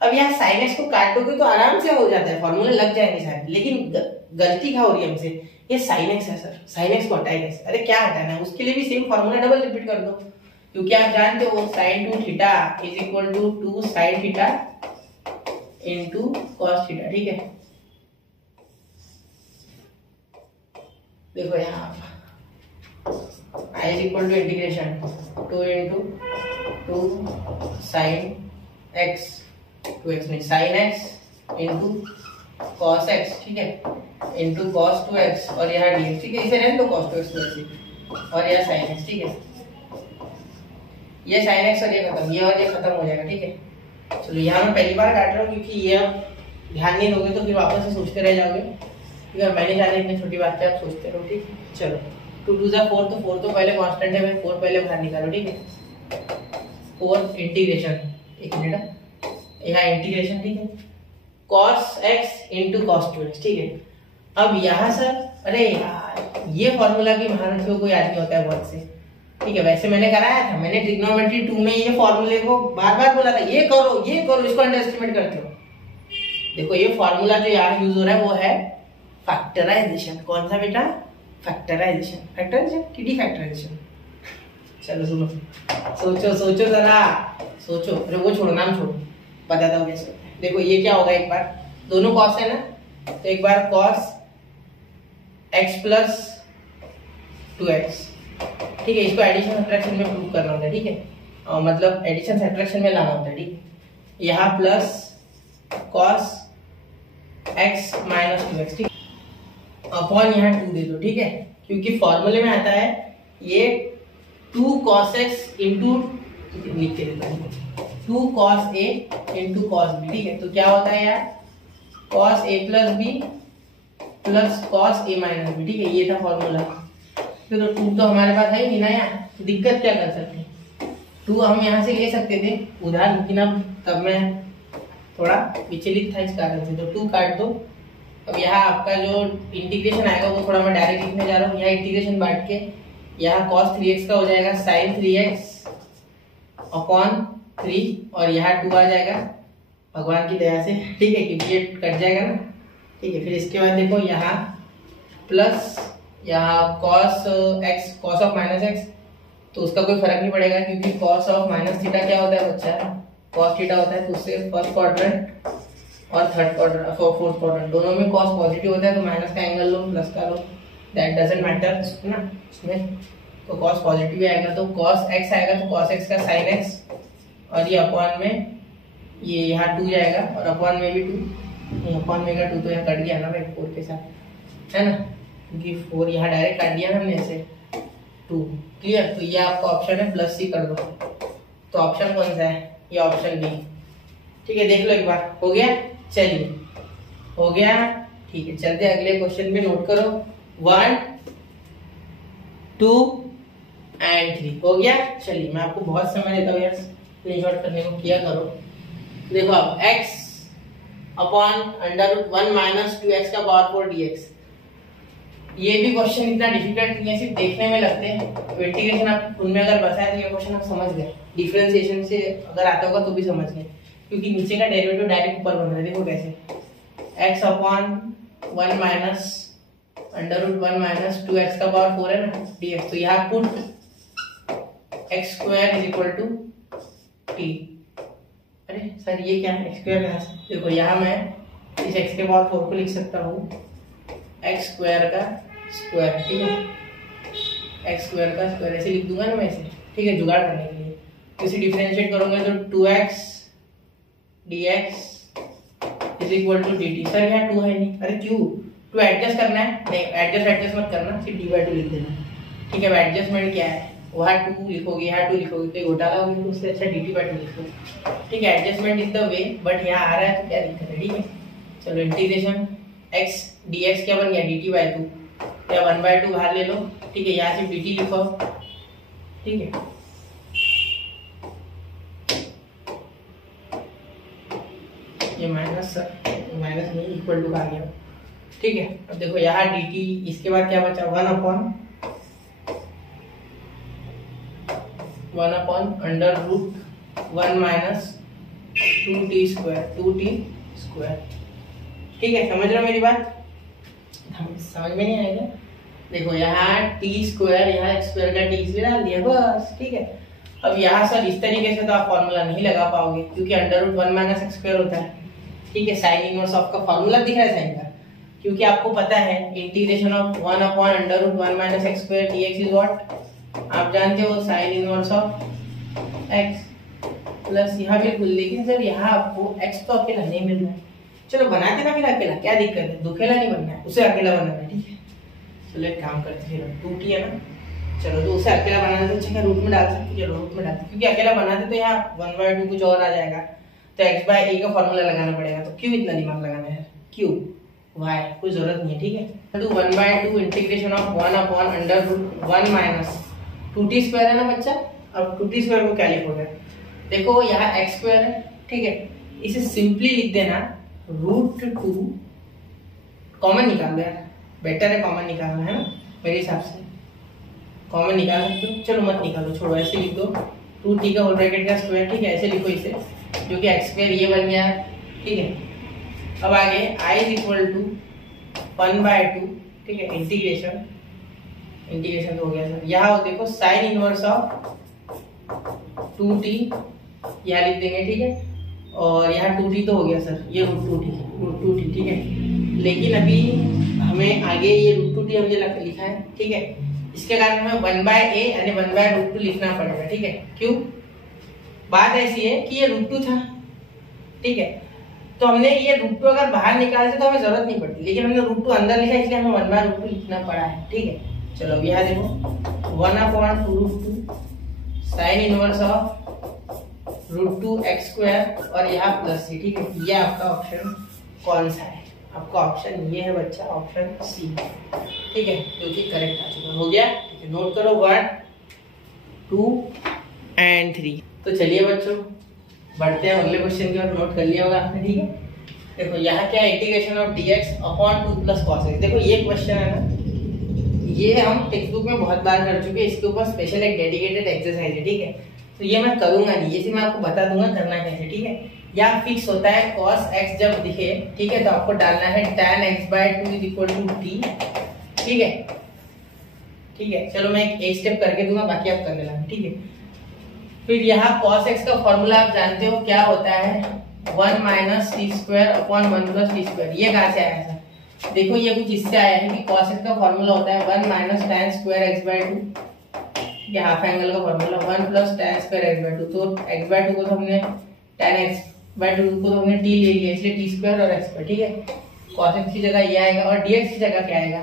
अब यहाँ साइन x को काट दोगे तो आराम से हो जाता है, फॉर्मूले लग जाएंगे सारे। लेकिन गलती क्या हो रही है हमसे, ये साइन x है सर, साइन x को हटाए कैसे? अरे क्या हटाना है, उसके लिए भी सेम फॉर्मूला डबल रिपीट कर दो, क्योंकि आप जानते हो sine 2 theta is equal to 2 sine theta into cos theta, ठीक है। देखो यहाँ i is equal to integration 2 into 2 sine x 2x नहीं sine x into cos x, ठीक है, इंटू कॉस 2x और यहाँ dx, ठीक है। इसे रहने दो cos 2x और यहाँ sin x, ठीक है। ये sin x और ये खत्म, ये और ये खत्म हो जाएगा, ठीक है। चलो यहाँ मैं पहली बार काट रहा हूँ, क्योंकि ये अब ध्यान नहीं दोगे तो फिर वापस से सोचते रह जाओगे, ठीक है। मैंने जाना इतनी छोटी बात है, आप सोचते रहो, ठीक है। चलो 2 2 4, तो 4 तो पहले कांस्टेंट है, 4 पहले बाहर निकालो, ठीक है। 4 इंटीग्रेशन, एक मिनट, यहाँ इंटीग्रेशन, ठीक है, cos x into cos 2x, ठीक है। अब यहाँ सर, अरे यार ये फॉर्मूला भी महारथियों को याद नहीं होता है बहुत से, ठीक है। वैसे मैंने कराया था, मैंने ट्रिग्नोमेट्री 2 में ये फॉर्मूले को बार बार बोला था, ये करो ये करो, इसको अंडर एस्टिमेट करते हो। देखो ये फॉर्मूला जो यहाँ यूज हो रहा है वो है फैक्टराइजेशन। कौन सा बेटा? फैक्टराइजेशन, फैक्टराइजेशन, टीडी फैक्टराइजेशन। चलो सुनो, सोचो सोचो जरा, सोचो। अरे वो छोड़ो, नाम छोड़ो, बताता हूँ कैसे। देखो ये क्या होगा, एक बार दोनों कॉस है ना, तो एक बार कॉस x प्लस 2x, ठीक है। इसको एडिशन सब्ट्रैक्शन में प्रूव करना होता है, ठीक है, मतलब एडिशन सब्ट्रैक्शन में लाना होता है, ठीक है। यहाँ plus cos x minus 2x, ठीक है, अपॉन यहाँ 2 दे दो, ठीक है, क्योंकि फॉर्मूले में आता है ये 2 cos x इंटू, लिख के देता हूँ, 2 cos a into cos b, ठीक है। तो क्या होता है यार, cos a plus b plus cos a minus b, ठीक है, ये था फॉर्मूला। फिर तो 2 तो हमारे पास है ही नहीं ना यार, तो दिक्कत क्या कर सकते हैं, 2 हम यहाँ से ले सकते थे उधार, लेकिन अब तब मैं थोड़ा विचलित था इस कारण से, तो 2 काट दो। अब यहाँ आपका जो इंटीग्रेशन आएगा वो थोड़ा मैं डायरेक्ट लिखने जा रहा हूँ। यहाँ इंटीग्रेशन बांट के यहाँ cos 3x का हो जाएगा sin 3x अपॉन 3 और यहाँ 2 आ जाएगा भगवान की दया से, ठीक है, क्योंकि ये कट जाएगा ना, ठीक है। फिर इसके बाद देखो यहाँ प्लस यहाँ cos x cos of minus x, तो उसका कोई फर्क नहीं पड़ेगा, क्योंकि cos ऑफ माइनस थीटा क्या होता है बच्चा, cos थीटा होता है। तो उससे फर्स्ट क्वाड्रेंट और थर्ड क्वाड्रेंट फोर्थ क्वाड्रेंट दोनों में cos पॉजिटिव होता है, तो माइनस का एंगल लो प्लस का लो, दैट डजंट मैटर ना इसमें, तो cos पॉजिटिव ही आएगा। तो cos x आएगा, तो cos x का sin x और ये अपॉन में ये यहाँ 2 जाएगा और अपॉन में भी 2, अपॉन में का 2 तो यहाँ कट गया ना भाई 4 के साथ, है ना, क्योंकि 4 यहाँ डायरेक्ट काट दिया ना हमने ऐसे 2। क्लियर? तो ये आपका ऑप्शन है, प्लस सी कर दो। तो ऑप्शन कौन सा है? ये ऑप्शन बी। ठीक है, देख लो एक बार। हो गया? चलिए, हो गया। ठीक है, चलते अगले क्वेश्चन पे। नोट करो 1 2 एंड 3। हो गया? चलिए, मैं आपको बहुत समय देता हूँ यार स्क्रीनशॉट करने को, किया करो। देखो अब x upon under root 1 minus 2x का पावर 4 dx। ये भी क्वेश्चन इतना डिफिकल्ट नहीं है, सिर्फ देखने में लगते हैं। तो इंटीग्रेशन आप उनमें अगर बसाए तो ये क्वेश्चन आप समझ गए। डिफरेंशिएशन से अगर आता होगा तो भी समझ गए, क्योंकि नीचे का डेरिवेटिव डायरेक्ट ऊपर बन रहा है। देखो कैसे, x upon 1 minus under root 1 minus 2x का पावर 4 है ना dx। तो यहाँ put x square is equal to t। अरे सर ये क्या है? x स्क्वायर कहाँ से? देखो यहाँ मैं इस x के पावर 4 को लिख सकता हूँ x स्क्वायर का स्क्वायर। ठीक है, x स्क्वायर का स्क्वायर ऐसे लिख दूंगा ना मैं ऐसे। ठीक है, जुगाड़ करने के लिए इसे डिफरेंशिएट करूंगा तो 2x dx is equal to dt। Sir यहाँ 2 है नहीं। अरे क्यों? 2 एडजस्ट करना है? नहीं, एडजस्ट मत करना, सिर्फ d/2 लिख देना। ठीक है, एडजस्टमेंट क्या है? वहाँ 2 लिखोगे, यहाँ 2 लिखोगे तो घोटाला होगा, तो उससे अच्छा dt/2 लिखो। ठीक है, adjustment is the way, but यहाँ आ रहा है तो क्या दिक्कत है? ठीक है, चलो इंटीग्रेशन x dx क्या बन गया? dt/2 या 1/2 बाहर ले लो। ठीक है, यहाँ से dt लिखो। ठीक है, ये माइनस माइनस नहीं, इक्वल टू आ गया। ठीक है, अब देखो यहाँ dt, इसके बाद क्या बचा? 1 upon under root 1 minus 2t square. ठीक है, समझ रहे हो मेरी बात? समझ में नहीं आएगा? देखो यहाँ t स्क्वायर, यहाँ x स्क्वायर का t इसलिए डाल दिया बस। ठीक है, अब यहाँ सर इस तरीके से तो आप फॉर्मूला नहीं लगा पाओगे, क्योंकि under root 1 minus x square होता है। ठीक है, साइन इनवर्स ऑफ का फॉर्मूला दिख रहा है साइन का, क्योंकि आपको पता है integration of 1 upon under root 1 minus x square dx is what? आप जानते हो sine inverse of x plus यहाँ बिल्कुल। लेकिन सर यहाँ आपको x तो अकेला नहीं मिल रहा है। चलो बनाते ना फिर अकेला, क्या दिक्कत है? दुखेला नहीं बनना है, उसे अकेला बनाना है। ठीक है, चलो एक काम करते फिर 2t है ना, चलो तो उसे अकेला बनाने से अच्छा रूट में डाल सकते। चलो रूट में डालते, क्योंकि अकेला बनाते तो यहाँ 1/2 कुछ और आ जाएगा, तो x/a का फॉर्मूला लगाना पड़ेगा। तो क्यों इतना दिमाग लगाना है? क्यों? y कोई जरूरत नहीं है। ठीक है, तो 1/2 integration of 1 upon under root 1 minus 2t square है ना बच्चा। अब 2t स्क्वायर को क्या लिखोगे? देखो यहाँ x स्क्वायर है। ठीक है, इसे सिंपली लिख देना √2। कॉमन निकाल दो यार, बेटर है कॉमन निकालना, है ना? मेरे हिसाब से कॉमन निकाल सकते हो। चलो मत निकालो, छोड़ो, ऐसे लिख दो 2t का होल ब्रैकेट का स्क्वायर। ठीक है, ऐसे लिखो इसे, जो कि x स्क्वायर ये बन गया। ठीक है, अब आगे i इज इक्वल टू 1/2। ठीक है, इंटीग्रेशन हो गया सर। यहाँ देखो साइन इनवर्स ऑफ 2t यहाँ लिख देंगे। ठीक है, और यहाँ 2t तो हो गया सर, ये √2t। ठीक है, लेकिन अभी हमें आगे ये √2t हमने लिखा है। ठीक है, इसके कारण हमें 1/a यानी 1/√2 लिखना पड़ेगा। ठीक है, क्यों? बात ऐसी है कि ये √2 था। ठीक है, तो हमने ये √2 अगर बाहर निकाले तो हमें जरूरत नहीं पड़ती, लेकिन हमने √2 अंदर लिखा, इसलिए हमें 1/√2 लिखना पड़ा है। ठीक है, चलो अब यहाँ देखो 1/2 sign inverse of √2x square और यहाँ प्लस c। ठीक है, ये आपका ऑप्शन कौन सा है? आपका ऑप्शन ये है बच्चा, ऑप्शन सी। ठीक है, जो कि करेक्ट आ चुका। हो गया? ठीक है, नोट करो 1 2 एंड 3। तो चलिए बच्चों बढ़ते हैं अगले क्वेश्चन की ओर। नोट कर लिया होगा आपने। ठीक है, देखो यहाँ क्या है? Integration of dx upon 2 plus cos x। देखो ये क्वेश्चन है ना, ये हम टेक्स्ट बुक में बहुत बार कर चुके हैं। इसके ऊपर स्पेशल एक डेडिकेटेड एक्सरसाइज है। ठीक है, तो ये मैं करूंगा नहीं, ये मैं आपको बता दूंगा करना कैसे। ठीक है, यहाँ फिक्स होता है cos x जब दिखे, ठीक है, तो आपको डालना है tan x/2 is equal to t। ठीक है, ठीक है, चलो मैं एक स्टेप करके दूंगा, बाकी आप कर लेना। ठीक है, फिर यहाँ cos x का फॉर्मूला आप जानते हो क्या होता है? 1 minus T square upon 1 plus T square. ये कहाँ से आया सर? देखो ये कुछ इससे आया है कि cos x का फॉर्मूला होता है 1 माइनस tan स्क्वायर x/2। ये हाफ एंगल का formula 1 plus tan square x/2। तो x/2 को तो हमने tan x/2 को तो हमने t ले लिया, इसलिए t स्क्वायर और x स्क्वायर। ठीक है, cos x की जगह ये आएगा और dx की जगह क्या आएगा,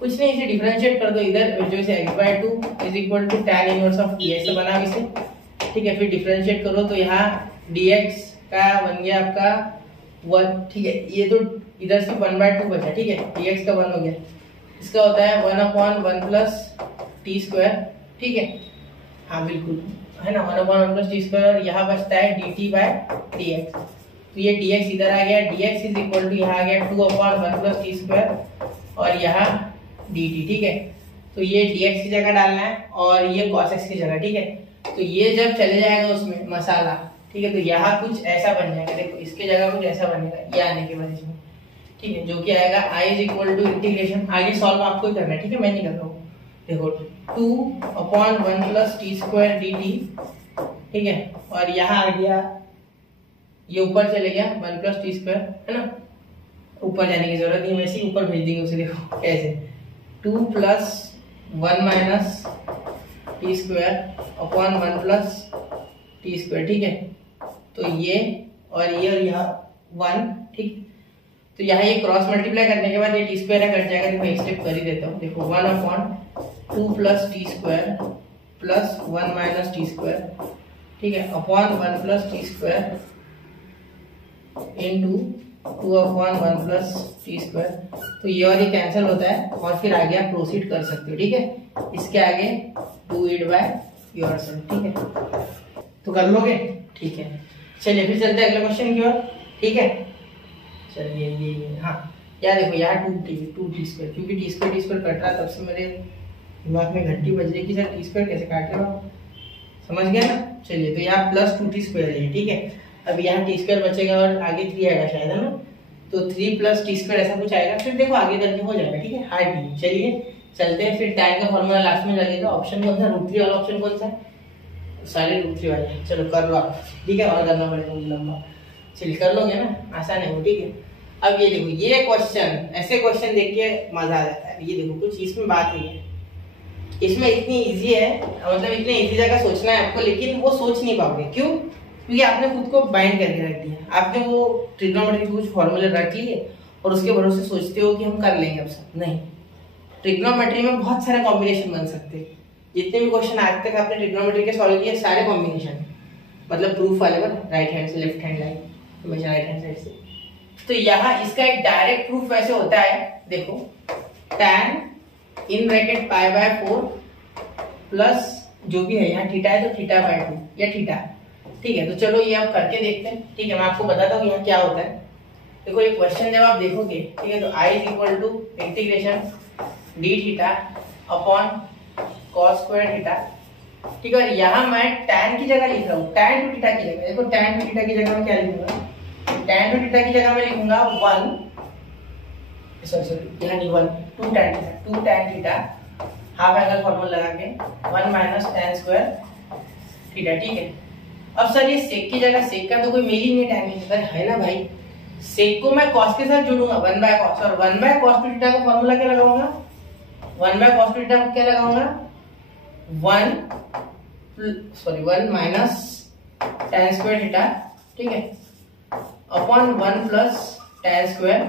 कुछ नहीं, इसे डिफरेंशिएट कर दो इधर, जो इसे x/2 is equal to tan inverse of dx बना इसे, ठीक है। फिर डिफरेंशिएट करो तो यहाँ dx का बन गया आपका 1, ठीक है। ये तो इधर से 1/2 बचा, ठीक है, dx का 1 हो गया, इसका होता है 1/1 प्लस टी स्क्वायर, ठीक है, हाँ बिल्कुल है ना, 1/1 प्लस टी स्क्वायर, और यहाँ बचता है dt/dx। तो ये dx इधर आ गया, dx इज इक्वल टू यहाँ आ गया 2/1 प्लस टी स्क्वायर और यहाँ dt, ठीक है। तो ये dx की जगह डालना है और ये cos x की जगह, ठीक है। तो ये जब चले जाएगा उसमें मसाला, ठीक है, तो यहाँ कुछ ऐसा बन जाएगा, देखो इसके जगह कुछ ऐसा बनेगा ये आने के बाद इसमें, ठीक है, जो कि आएगा I is equal to integration, आगे सॉल्व आपको ही करना है, ठीक है, मैं नहीं कर रहा हूँ। देखो 2/1 प्लस टी स्क्वायर dt, ठीक है, और यहाँ आ गया ये ऊपर चले गया 1 प्लस टी स्क्वायर, है ना, ऊपर जाने की जरूरत नहीं, वैसे ही ऊपर भेज देंगे उसे, देखो कैसे 2 plus 1 minus T square upon 1 plus T square, ठीक है। तो ये और यहाँ 1, ठीक, तो यहाँ ये क्रॉस मल्टीप्लाई करने के बाद ये टी स्क्वायर कट जाएगा, देखो एक स्टेप कर ही देता हूँ, देखो 1/2 plus T square plus 1 minus T square, ठीक है, upon 1 plus T square into 2/1 plus T square. तो ये और ये कैंसिल होता है और फिर आगे आप प्रोसीड कर सकते हो, ठीक है, इसके आगे डू इट बाय योरसेल्फ, ठीक है, तो कर लोगे, ठीक है। चलिए फिर चलते हैं अगले क्वेश्चन की ओर, ठीक है। चलिए ये हाँ यार देखो यहाँ 2t स्क्वायर, क्योंकि टी स्क्वायर कट रहा तब से मेरे दिमाग में घंटी बज रही कि सर टी स्क्वायर कैसे काट रहे हो, समझ गए ना। चलिए तो यहाँ प्लस 2t स्क्वायर है, ठीक है। अब यहाँ टी स्क्वायर बचेगा और आगे 3 आएगा शायद, है ना, तो 3 प्लस टी स्क्वायर ऐसा कुछ आएगा, फिर देखो आगे करके हो जाएगा, ठीक है, हार्ड नहीं। चलिए चलते हैं, फिर tan का फॉर्मूला लास्ट में लगेगा, ऑप्शन कौन सा, √3 वाला ऑप्शन कौन सा है, सारे √3 वाले, चलो कर लो आप, ठीक है, और करना पड़ेगा लंबा, चलिए कर लोगे ना, आसान है वो, ठीक है। अब ये देखो ये क्वेश्चन, ऐसे क्वेश्चन देख के मजा आ जाता है, ये देखो कुछ इसमें बात नहीं है, इसमें इतनी इजी है, मतलब इतने इजी जगह सोचना है आपको, लेकिन वो सोच नहीं पाओगे, क्यों, क्योंकि आपने खुद को बाइंड करके रख दिया, आपने वो ट्रिग्नोमेट्री के कुछ फॉर्मूले रख लिए और उसके भरोसे सोचते हो कि हम कर लेंगे अब सब, नहीं, ट्रिग्नोमेट्री में बहुत सारे कॉम्बिनेशन बन सकते हैं, जितने भी क्वेश्चन आज तक आपने ट्रिग्नोमेट्री के सॉल्व किए सारे कॉम्बिनेशन, मतलब प्रूफ वाले राइट हैंड से लेफ्ट हैंड लाइन, हमेशा राइट हैंड साइड से। तो यहाँ इसका एक डायरेक्ट प्रूफ वैसे होता है, देखो tan इन ब्रैकेट π/4 प्लस जो भी है, यहाँ थीटा है तो θ/2 या थीटा, ठीक है। तो चलो ये आप करके देखते हैं, ठीक है, मैं आपको बताता हूँ यहाँ क्या होता है। देखो ये क्वेश्चन जब आप देखोगे, ठीक है, तो I is equal to integration d theta upon cos square theta, ठीक है, और यहाँ मैं tan की जगह लिख रहा हूँ, tan टू थीटा की जगह, देखो tan टू थीटा की जगह मैं क्या लिखूंगा, tan टू थीटा की जगह मैं लिखूंगा 1, सॉरी यहाँ नहीं 1, 2 tan theta half angle formula लगा के 1 माइनस tan स्क्वायर थीटा, ठीक है। अब सर ये सेक की जगह, सेक का तो कोई मेल ही नहीं tan की जगह है ना भाई, सेक को मैं cos के साथ जोड़ूंगा 1/cos, और 1/cos टू थीटा का फॉर्मूला क्या लगाऊंगा, 1/cos टू थीटा को क्या लगाऊंगा 1 माइनस tan स्क्वायर थीटा, ठीक है, upon 1 plus tan square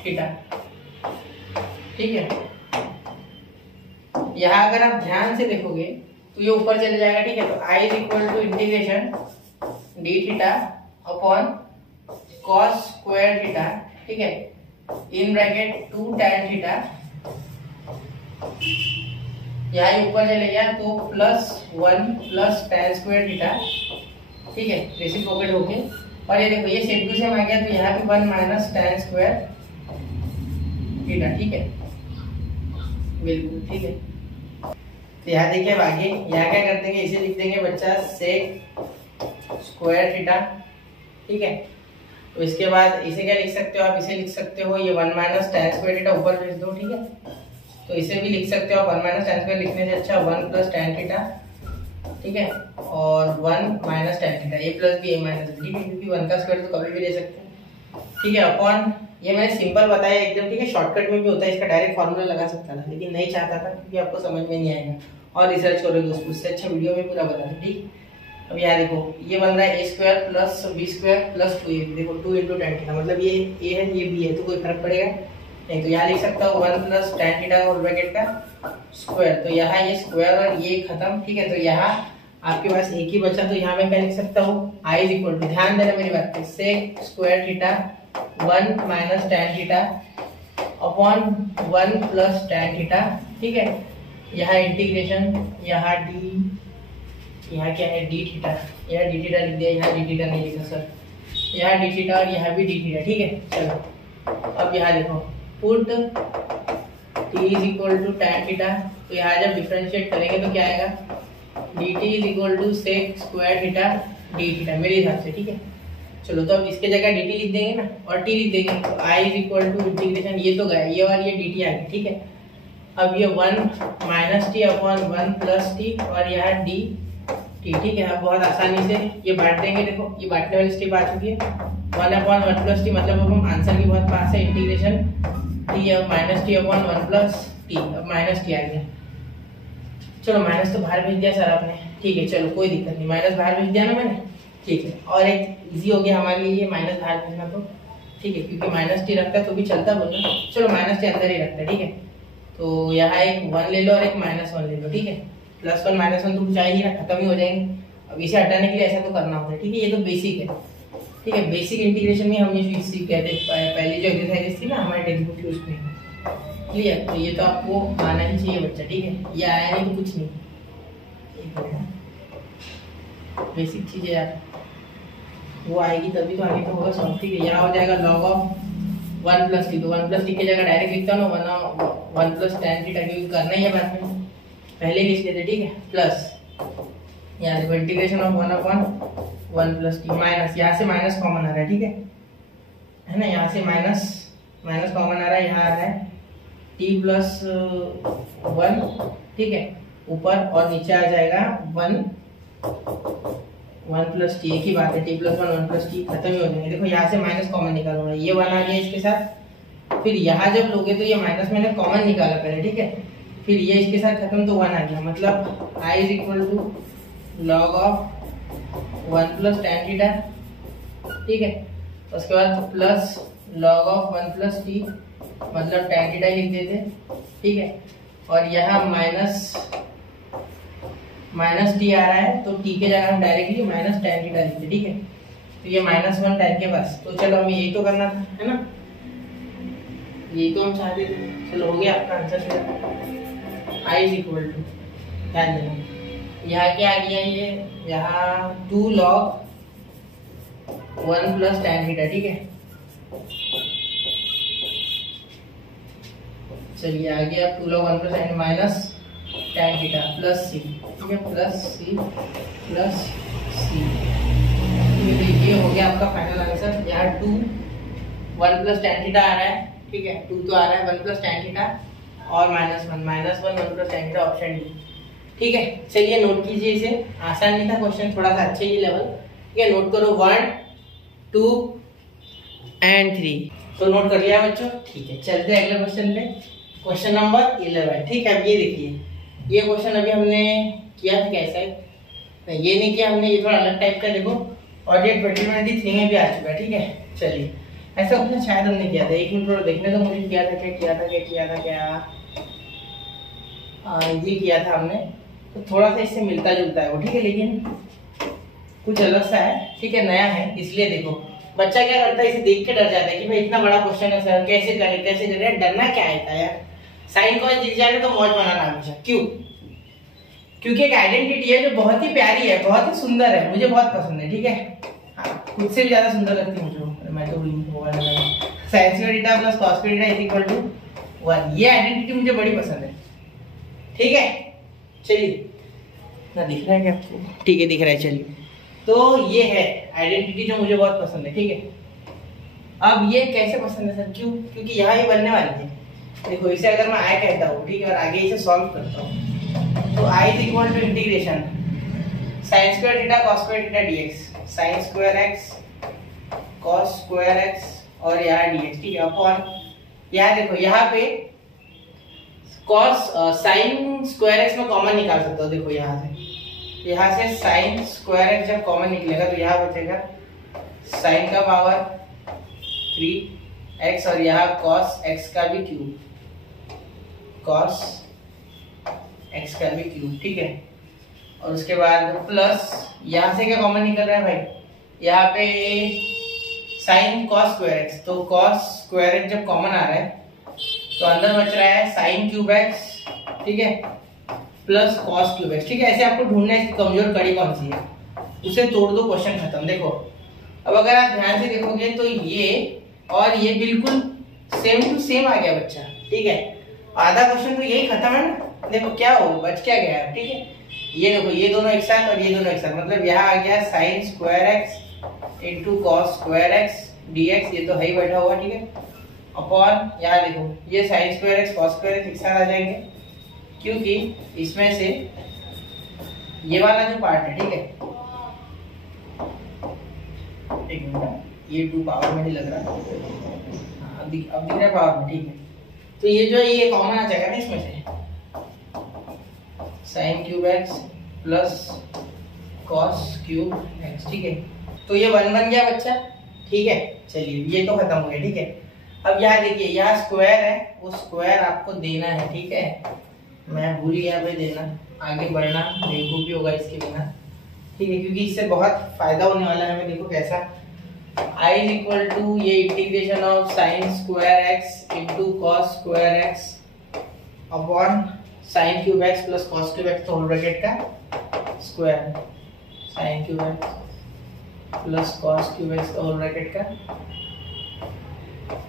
theta, ठीक है। यहाँ अगर आप ध्यान से देखोगे तो ये ऊपर चले जाएगा, ठीक है, तो I is equal to integration d theta upon cos square theta, ठीक है, इन ब्रैकेट 2 tan थीटा, यहाँ ऊपर चले गया तो plus 1 plus tan square theta, ठीक है, रेसिप्रोकेट होके, और ये देखो ये सेम टू सेम आ गया, तो यहाँ पे 1 माइनस tan स्क्वायर थीटा, ठीक है, बिल्कुल ठीक है। तो यहाँ देखिए अब आगे यहाँ क्या कर देंगे, इसे लिख देंगे बच्चा सेक स्क्वायर थीटा, ठीक है। तो इसके बाद इसे क्या लिख सकते हो आप, इसे लिख सकते हो ये 1 माइनस tan स्क्वायर थीटा ऊपर भेज दो, ठीक है। तो इसे भी लिख सकते हो आप 1 माइनस tan स्क्वायर लिखने से अच्छा 1 प्लस tan थीटा, ठीक है, और 1 माइनस tan थीटा, ए प्लस बी ए माइनस बी, ठीक है, क्योंकि 1 का स्क्वायर तो कभी भी ले सकते हैं, ठीक है, अपॉन ये मैंने सिंपल बताया एकदम, ठीक है, शॉर्टकट में भी होता है, इसका डायरेक्ट फॉर्मूला लगा सकता था, लेकिन नहीं चाहता था क्योंकि आपको समझ में नहीं आएगा और रिसर्च करोगे उसको, उससे अच्छा वीडियो में पूरा बता दो, ठीक। अब यहाँ देखो ये बन रहा है a square plus b square plus 2ab, देखो 2 × tan थीटा, मतलब ये a है ये b है, तो कोई फर्क पड़ेगा नहीं। तो यहाँ लिख सकता हूँ 1 plus tan theta whole bracket का स्क्वायर, तो यहाँ ये स्क्वायर और ये खत्म, ठीक है। तो यहाँ आपके पास एक ही बचा, तो यहाँ मैं क्या लिख सकता हूँ i इज इक्वल टू, ध्यान देना मेरी बात पे, sec square theta 1 minus tan theta upon 1 plus tan theta, ठीक है। यहाँ इंटीग्रेशन, यहाँ d, यहाँ क्या है डी थीटा, यहाँ डी थीटा लिख दिया, यहाँ डी थीटा नहीं लिखा सर, यहाँ डी थीटा और यहाँ भी डी थीटा, ठीक है। चलो अब यहाँ देखो put t is equal to tan theta, तो यहाँ जब डिफरेंशिएट करेंगे तो क्या आएगा dt is equal to sec square theta d theta मेरे हिसाब से, ठीक है। चलो तो अब इसके जगह dt लिख देंगे ना और t लिख देंगे, तो i is equal to integration, ये तो गया ये और ये dt आ गया, ठीक है। अब ये 1 minus T upon 1 plus T और यहाँ डी टी, ठीक है। अब बहुत आसानी से ये बांट देंगे, देखो ये बांटने वाली स्टेप आ चुकी है, 1 अपॉन 1 प्लस टी, मतलब अब हम आंसर की बहुत पास है, इंटीग्रेशन टी अब minus T upon 1 plus T, अब माइनस टी आ गया। चलो माइनस तो बाहर भेज दिया सर आपने, ठीक है, चलो कोई दिक्कत नहीं, माइनस बाहर भेज दिया ना मैंने, ठीक है। और एक इजी हो गया हमारे लिए माइनस बाहर भेजना, तो ठीक है, क्योंकि माइनस टी रखता तो भी चलता बोलना, चलो माइनस टी अंदर ही रखता है, ठीक है। तो यहाँ एक 1 ले लो और एक -1 ले लो, ठीक है। +1 -1 तो कुछ आ ही नहीं रहा, खत्म ही हो जाएंगे। अब इसे हटाने के लिए ऐसा तो करना होता है, ठीक है, ये तो बेसिक है, ठीक है। बेसिक इंटीग्रेशन में हम ये सीख गए थे, पहली जो एक्सरसाइज थी ना हमारे टेक्स्ट बुक की उसमें, क्लियर। तो ये तो आपको आना ही चाहिए बच्चा, ठीक है, ये आया नहीं तो कुछ नहीं, बेसिक चीजें यार वो आएगी तभी तो आगे तो होगा सॉल्व, ठीक है। यहाँ हो जाएगा log ऑफ 1 प्लस टी, तो 1 प्लस टी की जगह डायरेक्ट लिखता हूँ ना 1 प्लस tan थीटा, क्योंकि करना ही है बाद में, पहले लिख लेते, ठीक है। प्लस यहाँ देखो integration of 1 upon 1 plus T, minus, यहाँ से माइनस कॉमन आ रहा है, ठीक है ना, यहाँ से माइनस कॉमन आ रहा है, यहाँ आ रहा है t प्लस 1, ठीक है, ऊपर और नीचे आ जाएगा 1 प्लस टी, एक ही बात है, t प्लस 1 प्लस टी खत्म ही हो जाएंगे। देखो यहाँ से माइनस कॉमन निकालूंगा, ये 1 आ गया इसके साथ, फिर यहाँ जब लोगे तो ये माइनस मैंने कॉमन निकाला पहले, ठीक है, फिर ये इसके साथ खत्म तो 1 आ गया, मतलब i is equal to log of 1 plus tan theta, ठीक है। उसके बाद plus log of 1 plus t, मतलब tan थीटा लिख देते, ठीक है। और यहाँ माइनस टी आ रहा है, तो टी के जगह हम डायरेक्टली माइनस tan थीटा लिखते, ठीक है। तो ये -1 tan के पास, तो चलो हमें यही तो करना था, है ना, यही तो हम चाहते थे। चलो हो गया आपका answer, i is equal to, ध्यान देना यहाँ क्या आ गया, ये यहाँ 2 log 1 प्लस tan थीटा, ठीक है। चलिए आ गया 2 log 1 plus tan minus tan theta plus c, ठीक है, प्लस c प्लस c, ये हो गया आपका फाइनल आंसर। यहाँ 2 1 प्लस tan थीटा आ रहा है, ठीक है, 2 तो आ रहा है, 1 प्लस tan थीटा और -1 1 plus tan theta, option D, ठीक है। चलिए नोट कीजिए इसे, आसान नहीं था क्वेश्चन, थोड़ा सा अच्छे ही लेवल, ठीक है। नोट करो 1 2 एंड 3, तो नोट कर लिया बच्चों, ठीक है। चलते हैं अगले क्वेश्चन पे, क्वेश्चन नंबर 11, ठीक है। अब ये देखिए, ये क्वेश्चन अभी हमने किया था कैसा है, ये नहीं किया हमने, ये थोड़ा अलग टाइप का, देखो और ये 2023 में भी आ चुका है, ठीक है। चलिए ऐसा क्वेश्चन शायद हमने किया था, 1 मिनट देखने तो मुझे किया था ये किया था हमने, तो थोड़ा सा इससे मिलता जुलता है वो, ठीक है, लेकिन कुछ अलग सा है, ठीक है, नया है, इसलिए देखो बच्चा क्या करता है, इसे देख के डर जाता है कि भाई इतना बड़ा क्वेश्चन है सर, कैसे करें, डरना क्या है यार, साइन कॉस दिख जाए तो मौज बनाना हमेशा, क्यों? क्योंकि एक आइडेंटिटी है जो बहुत ही प्यारी है, बहुत ही सुंदर है, मुझे बहुत पसंद है, ठीक है, खुद से भी ज्यादा सुंदर लगती है मुझे, मैं तो sine square theta plus cos square theta is equal to 1, ये आइडेंटिटी मुझे बड़ी पसंद है, ठीक है। चलिए ना, दिख रहा है क्या आपको? ठीक है, दिख रहा है, चलिए। तो ये है आइडेंटिटी जो मुझे बहुत पसंद है, ठीक है। अब ये कैसे पसंद है सर, क्यों? क्योंकि यहाँ ही बनने वाली है, देखो इसे अगर मैं आई कहता हूँ, ठीक है, और आगे इसे सॉल्व करता हूँ, तो i is equal to integration sine square theta cos square theta dx, sine square x cos square x और यहाँ dx, ठीक है, अपॉन यहाँ देखो यहाँ पे कॉस साइन स्क्वायर x में कॉमन निकाल सकते हो, देखो यहाँ से यहाँ से साइन स्क्वायर एक्स जब कॉमन निकलेगा तो यहाँ बचेगा साइन का पावर 3x और यहाँ कॉस एक्स का भी क्यूब, कॉस एक्स का भी क्यूब, ठीक है। और उसके बाद प्लस यहाँ से क्या कॉमन निकल रहा है भाई, यहाँ पे साइन कॉस स्क्वायर एक्स, तो कॉस स्क्वायर एक्स जब कॉमन आ रहा है तो अंदर बच रहा है साइन क्यूब एक्स, ठीक है, प्लस कॉस क्यूब एक्स, ठीक है। ऐसे आपको ढूंढना है इसकी कमजोर कड़ी कौन सी है, उसे तोड़ दो, क्वेश्चन खत्म। देखो अब अगर आप ध्यान से देखोगे तो ये और ये बिल्कुल सेम टू सेम आ गया बच्चा, ठीक है। आधा क्वेश्चन तो यही खत्म है ना। देखो क्या हो बच क्या गया, ठीक है। ये देखो ये दोनों एक साथ और ये दोनों एक साथ, मतलब यहाँ आ गया sign square x into cos square x dx, ये तो है ही बैठा हुआ, ठीक है, अपॉन यहाँ देखो ये sign square x cos square x एक साथ आ जाएंगे, क्योंकि इसमें से ये वाला जो पार्ट है, ठीक है, एक मिनट, ये 2 पावर में नहीं लग रहा, हाँ अब दिख रहा है पावर में, ठीक है। तो ये जो ये कॉमन आ जाएगा ना इसमें से sine cube x plus cos cube x, ठीक है। तो ये 1 बन गया बच्चा, ठीक है। चलिए ये तो खत्म हो गया, ठीक है। अब यहाँ देखिए यहाँ स्क्वायर है, वो स्क्वायर आपको देना है, ठीक है। मैं भूल गया भाई देना, आगे बढ़ना बेवकूफी होगा इसके बिना, ठीक है, क्योंकि इससे बहुत फायदा होने वाला है हमें। देखो कैसा, I इज इक्वल टू ये integration of sine square x into cos square x upon sine cube x plus cos cube x, तो होल ब्रैकेट का square, sine cube x plus cos cube x तो whole bracket का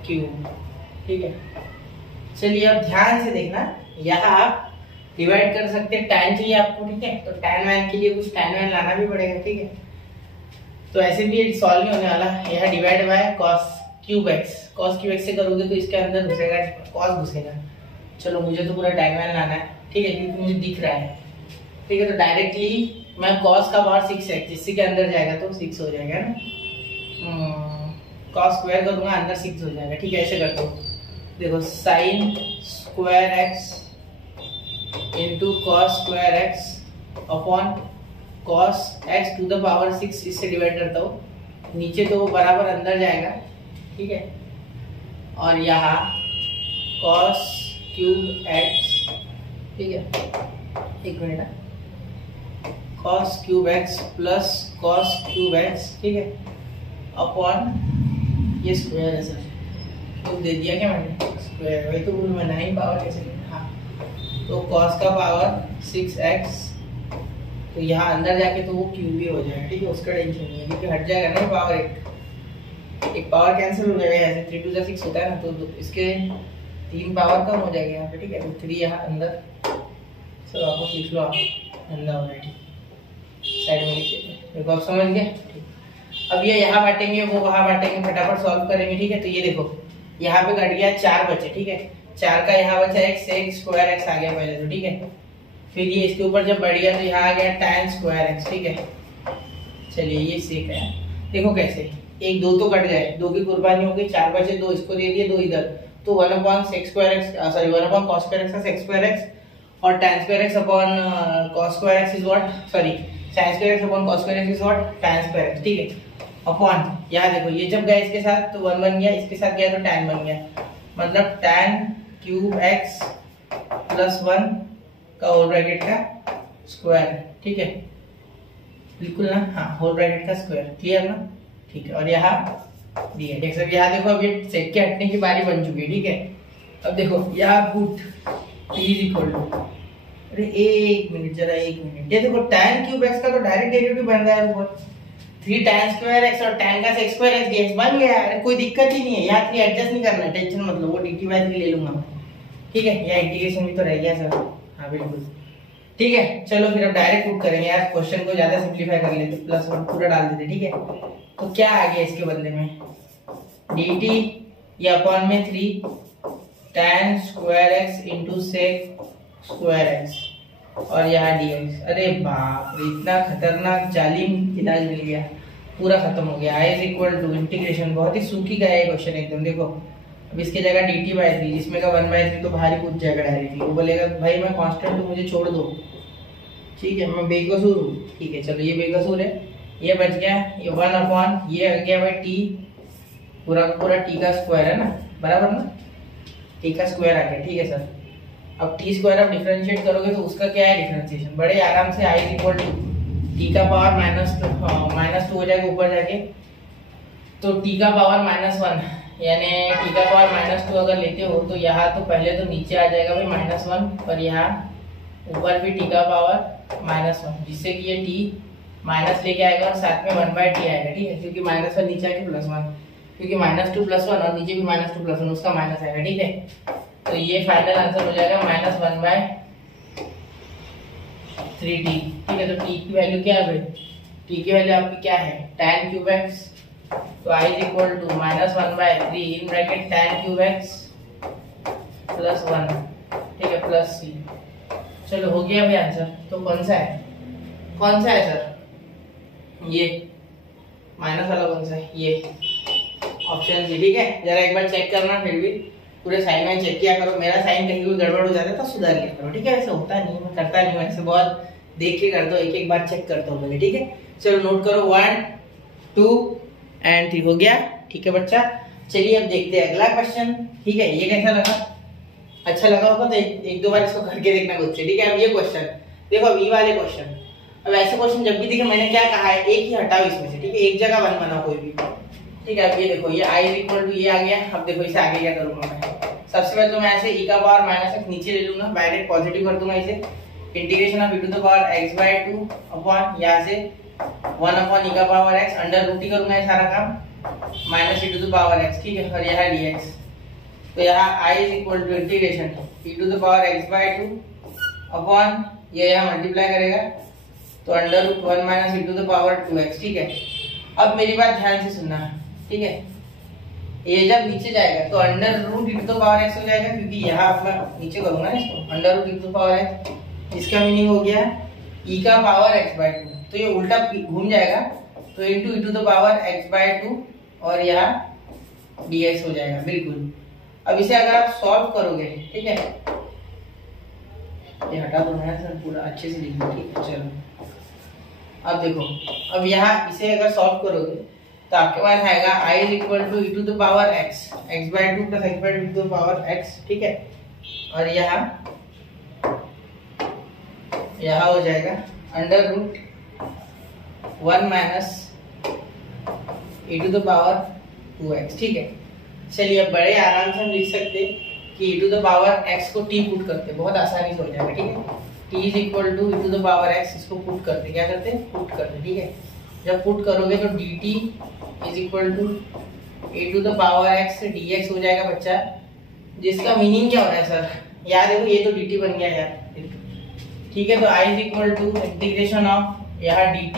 cube, ठीक है। चलिए अब ध्यान से देखना, यहाँ आप डिवाइड कर सकते हैं, tan चाहिए आपको, ठीक है, तो tan वैन के लिए कुछ tan वैन लाना भी पड़ेगा, ठीक है। तो ऐसे भी ये सॉल्व नहीं होने वाला, यहाँ divide by cos cube x, cos cube x से करोगे तो इसके अंदर घुसेगा cos घुसेगा। चलो मुझे तो पूरा tan वैन लाना है, ठीक है, क्योंकि मुझे दिख रहा है, ठीक है। तो डायरेक्टली मैं cos का पावर 6x इसी के अंदर जाएगा तो 6 हो जाएगा ना, cos स्क्वायर करूंगा अंदर 6 हो जाएगा, ठीक है। ऐसे करता हूँ, देखो sine square x into cos square x upon cos x to the power 6, इससे डिवाइड करता हूँ, नीचे तो वो बराबर अंदर जाएगा, ठीक है। और यहाँ कॉस क्यूब एक्स, ठीक है, एक minute, cos cube x plus cos cube x, ठीक है, अपॉन ये स्क्वायर है सर, तो दे दिया क्या मैंने, स्क्वायर, वही तो बोल मैं 9 पावर कैसे, हाँ, तो कॉस का पावर 6x, तो यहाँ अंदर जाके तो वो क्यूब ही हो जाएगा, ठीक है, उसका टेंशन नहीं है, क्योंकि हट जाएगा ना पावर, एक पावर कैंसिल हो जाएगा, ऐसे 3 2 6 होता है ना, तो इसके 3 पावर कम हो जाएगी यहाँ पे, ठीक है। तो 3 यहाँ अंदर, चलो आपको सीख लो, आप अंदर हो रहा है, साइड में लिखिए, देखो आप समझ गए, ठीक। अब ये यहाँ बांटेंगे वो वहाँ बांटेंगे, फटाफट सॉल्व करेंगे, ठीक है। तो ये देखो यहाँ पे कट गया 4 बचे, ठीक है, 4 का यहाँ बचा x स्क्वायर एक्स आ गया पहले तो, ठीक है। फिर ये इसके ऊपर जब बढ़ गया तो यहाँ आ गया tan स्क्वायर एक्स, ठीक है। चलिए ये सेक है, देखो कैसे 1 2 तो कट गए, 2 की कुर्बानी हो गई, 4 बचे, 2 इसको दे दिए, 2 इधर, तो 1/sec square x, sorry 1/cos square x का sec स्क्वायर एक्स और tan square x upon cos square x is what, sorry sin square x upon cos square x is what, tan square x, ठीक है, upon यहाँ देखो ये जब गया इसके साथ तो 1 बन गया, इसके साथ गया तो tan बन गया, मतलब tan क्यूब एक्स प्लस 1 का होल ब्रैकेट का स्क्वायर, ठीक है, बिल्कुल ना, हाँ, होल ब्रैकेट का स्क्वायर, क्लियर ना, ठीक है। और यहाँ दिया, देख सकते यहाँ देखो अब ये सेक के हटने की बारी बन चुकी है, ठीक है। अब देखो यहाँ put t is equal to, अरे एक मिनट जरा, एक मिनट, ये देखो tan क्यूब एक्स का तो डायरेक्ट डेरिवेटिव बन रहा है ऊपर, 3 tan स्क्वायर एक्स और tan का sec स्क्वायर एक्स dx बन गया, अरे कोई दिक्कत ही नहीं है, यहाँ 3 एडजस्ट नहीं करना, टेंशन मत लो, वो dt/3 ले लूंगा मैं, ठीक है। यहाँ इंटीग्रेशन भी तो रह गया सर, हाँ बिल्कुल, ठीक है। चलो फिर अब डायरेक्ट पुट करेंगे यार, क्वेश्चन को ज्यादा सिंपलीफाई कर लेते, प्लस 1 पूरा डाल देते, ठीक है। तो क्या आ गया इसके बदले में, dt ये अपॉन में 3 tan square x into sec square x और यहाँ dx, अरे बाप रे, इतना खतरनाक जालिम इलाज मिल गया, पूरा खत्म हो गया। I is equal to integration, बहुत ही सूखी गया है क्वेश्चन एकदम, देखो अब इसकी जगह dt/3, जिसमें का 1/3 तो बाहर ही पूछ जाएगा डायरेक्टली, वो बोलेगा भाई मैं कांस्टेंट हूँ मुझे छोड़ दो, ठीक है, मैं बेकसूर हूँ, ठीक है चलो ये बेकसूर है, ये बच गया, ये 1 अपॉन ये आ गया भाई टी, पूरा पूरा टी का स्क्वायर है ना, बराबर ना, टी का स्क्वायर आ गया, ठीक है सर। अब टी स्क्वायर आप डिफरेंशिएट करोगे तो उसका क्या है डिफरेंशिएशन, बड़े आराम से आई इक्वल टू टी का पावर -2 हो जाएगा ऊपर जाके, तो टी का पावर -1 यानी टी का पावर -2 अगर लेते हो तो यहाँ तो पहले तो नीचे आ जाएगा भाई -1, पर यहाँ ऊपर भी टी का पावर -1, जिससे कि ये टी माइनस लेके आएगा और साथ में 1/t आएगा, ठीक है, क्योंकि -1 नीचे आके +1, क्योंकि -2 +1 और नीचे भी -2 +1 उसका माइनस आएगा, ठीक है। तो ये फाइनल आंसर हो जाएगा -1/3t, ठीक है। तो t की वैल्यू क्या है भाई, t की वैल्यू आपकी क्या है tan क्यूब x, तो i इज इक्वल टू -1/3 इन ब्रैकेट tan क्यूब x +1, ठीक है, प्लस c। चलो हो गया भाई आंसर। तो कौन सा है सर, ये माइनस वाला कौन सा है, ये ऑप्शन सी, ठीक है। जरा एक बार चेक करना, फिर भी पूरे साइन में चेक किया करो, मेरा साइन कहीं भी गड़बड़ हो जाता है तो सुधार लिया करो, ठीक है। ऐसा होता नहीं, मैं करता नहीं हूँ ऐसे, बहुत देख के करता हूँ, एक बार चेक करता हूँ पहले, ठीक है। चलो नोट करो 1 2 एंड 3 हो गया, ठीक है बच्चा। चलिए अब देखते हैं अगला क्वेश्चन, ठीक है। ये कैसा लगा, अच्छा लगा होगा तो एक दो बार इसको करके देखना खुद से, ठीक है। अब ये क्वेश्चन देखो, अब ये वाले क्वेश्चन, अब ऐसे क्वेश्चन जब भी देखे मैंने क्या कहा है, एक ही हटाओ इसमें से, ठीक है, एक जगह 1 बनाओ कोई भी, ठीक है। अब ये देखो, ये i इज इक्वल टू ये आ गया। अब देखो इसे आगे क्या करूंगा मैं, सबसे पहले तो मैं ऐसे e का पावर -x नीचे ले लूंगा, डायरेक्ट पॉजिटिव कर दूंगा इसे, integration of e to the power x/2 upon यहां से 1 अपॉन e का पावर x अंडर रूट ही करूंगा ये सारा काम, minus e to the power x, ठीक है। और यहां dx, तो यहां i is equal to integration e to the power x/2 upon ये यहां मल्टीप्लाई करेगा तो under root 1 minus e to the power 2x, ठीक है। अब मेरी बात ध्यान से सुनना, ठीक है। ये जब नीचे जाएगा तो under root e to the power x हो जाएगा, क्योंकि यहाँ मैं नीचे करूंगा ना इसको, under root e to the power x, इसका मीनिंग हो गया e का पावर x/2, तो ये उल्टा घूम जाएगा, तो into e to the power x/2 और यहाँ dx हो जाएगा, बिल्कुल। अब इसे अगर आप सॉल्व करोगे, ठीक है, ये हटा दो ना सर, पूरा अच्छे से लिख दो, ठीक है। चलो अब देखो, अब यहाँ इसे अगर सॉल्व करोगे तो आपके पास आएगा i is equal to e to the power x, x/2 plus x/2 to the power x, ठीक है। और यहाँ हो जाएगा under root 1 minus e to the power 2x, ठीक है। चलिए अब बड़े आराम से हम लिख सकते कि e to the power x को t पुट करते, बहुत आसानी से हो जाएगा, ठीक है। t is equal to e to the power x, इसको पुट करते, क्या करते हैं, पुट करते, ठीक है। जब पुट करोगे तो dt is equal to e to the power x dx हो जाएगा बच्चा, जिसका मीनिंग क्या हो रहा है सर, याद देखो ये तो dt बन गया यार, ठीक है। तो i is equal to integration of यहाँ dt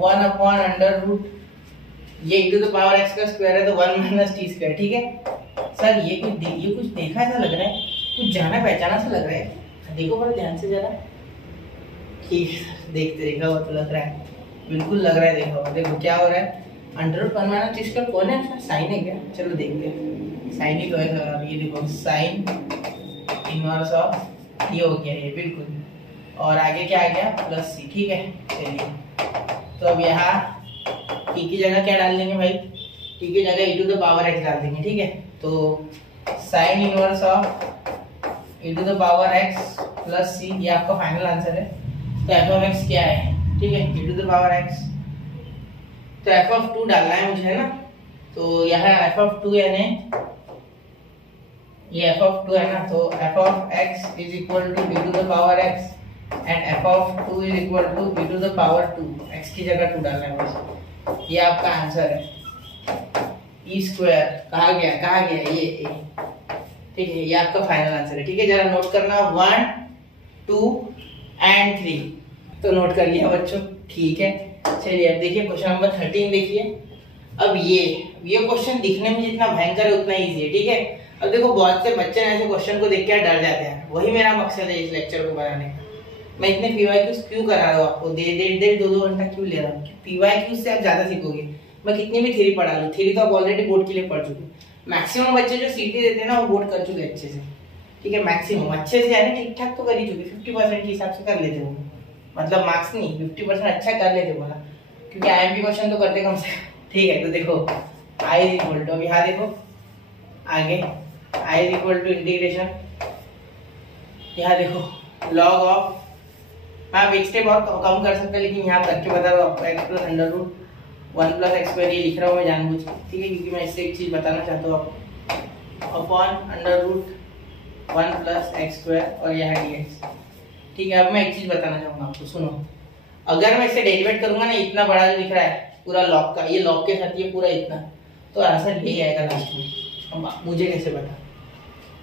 1 अपॉन अंडर रूट ये e to the power x का स्क्वायर है तो 1 माइनस t स्क्वायर, ठीक है। सर ये कुछ देखा ऐसा लग रहा है, कुछ जाना पहचाना सा लग रहा है, देखो बड़ा ध्यान से जरा, ठीक है। देखा हुआ तो लग रहा है, बिल्कुल लग रहा है, देखा हुआ। देखो क्या हो रहा है, under root 1 minus t square कौन है, साइन है क्या, चलो देखते हैं, साइन ही तो है सर। ये देखो साइन इनवर्स ऑफ ये हो गया ये, बिल्कुल। और आगे क्या आ गया, प्लस c, ठीक है। चलिए तो अब यहाँ t की जगह क्या डाल देंगे भाई, t की जगह e to the power x डाल देंगे, ठीक है। तो sine inverse of e to the power x plus c, ये आपका फाइनल आंसर है। तो f ऑफ x क्या है, ठीक है, e to the power x, तो f ऑफ 2 डालना है मुझे, है ना। तो यहाँ f ऑफ 2 यानी ये f ऑफ 2 है ना, तो f of x is equal to e to the power x and f of 2 is equal to e to the power 2, x की जगह 2 डालना है बस, ये आपका आंसर है। e स्क्वायर कहा गया ये, ठीक है, ये आपका फाइनल आंसर है, ठीक है। जरा नोट करना 1 2 एंड 3, तो नोट कर लिया बच्चों, ठीक है। चलिए अब देखिए क्वेश्चन नंबर 13 देखिए। अब ये क्वेश्चन दिखने में जितना भयंकर है उतना इजी है, ठीक है। अब देखो बहुत से बच्चे ऐसे क्वेश्चन को देख के डर जाते हैं, वही मेरा मकसद है इस लेक्चर को बनाने का। मैं इतने पीवाईक्यूज क्यों करा रहा हूँ आपको, डेढ़ 2 घंटा क्यों ले रहा हूँ, पीवाईक्यूज से आप ज्यादा सीखोगे। मैं कितनी भी थ्योरी पढ़ा लूँ, थ्योरी तो आप ऑलरेडी बोर्ड के लिए पढ़ चुके, मैक्सिमम बच्चे जो सीटी देते हैं ना वो बोर्ड कर चुके अच्छे से, ठीक है। मैक्सिमम अच्छे से यानी ठीक ठाक तो कर ही चुके, 50% के हिसाब से कर लेते हो, मतलब मार्क्स नहीं, 50% अच्छा कर लेते बोला, क्योंकि IMP क्वेश्चन तो करते कम से कम। ठीक है, तो देखो I इज इक्वल टू, अब यहाँ देखो आगे I is equal to integration, यहाँ देखो लॉग ऑफ, आप एक स्टेप और कम कर सकते हैं, लेकिन यहाँ करके बता रहा हूँ आपको, x plus under root 1 plus x square, ये लिख रहा हूँ मैं जानबूझ के, ठीक है, क्योंकि मैं इससे एक चीज़ बताना चाहता हूँ आपको, upon under root 1 plus x square और यह dx। ठीक है, अब मैं एक चीज़ बताना चाहूँगा आपको, सुनो, अगर मैं इसे डेरिवेट करूँगा ना, इतना बड़ा जो दिख रहा है पूरा लॉग का, ये लॉग के साथ ये पूरा इतना, तो आंसर यही आएगा लास्ट में। अब मुझे कैसे पता?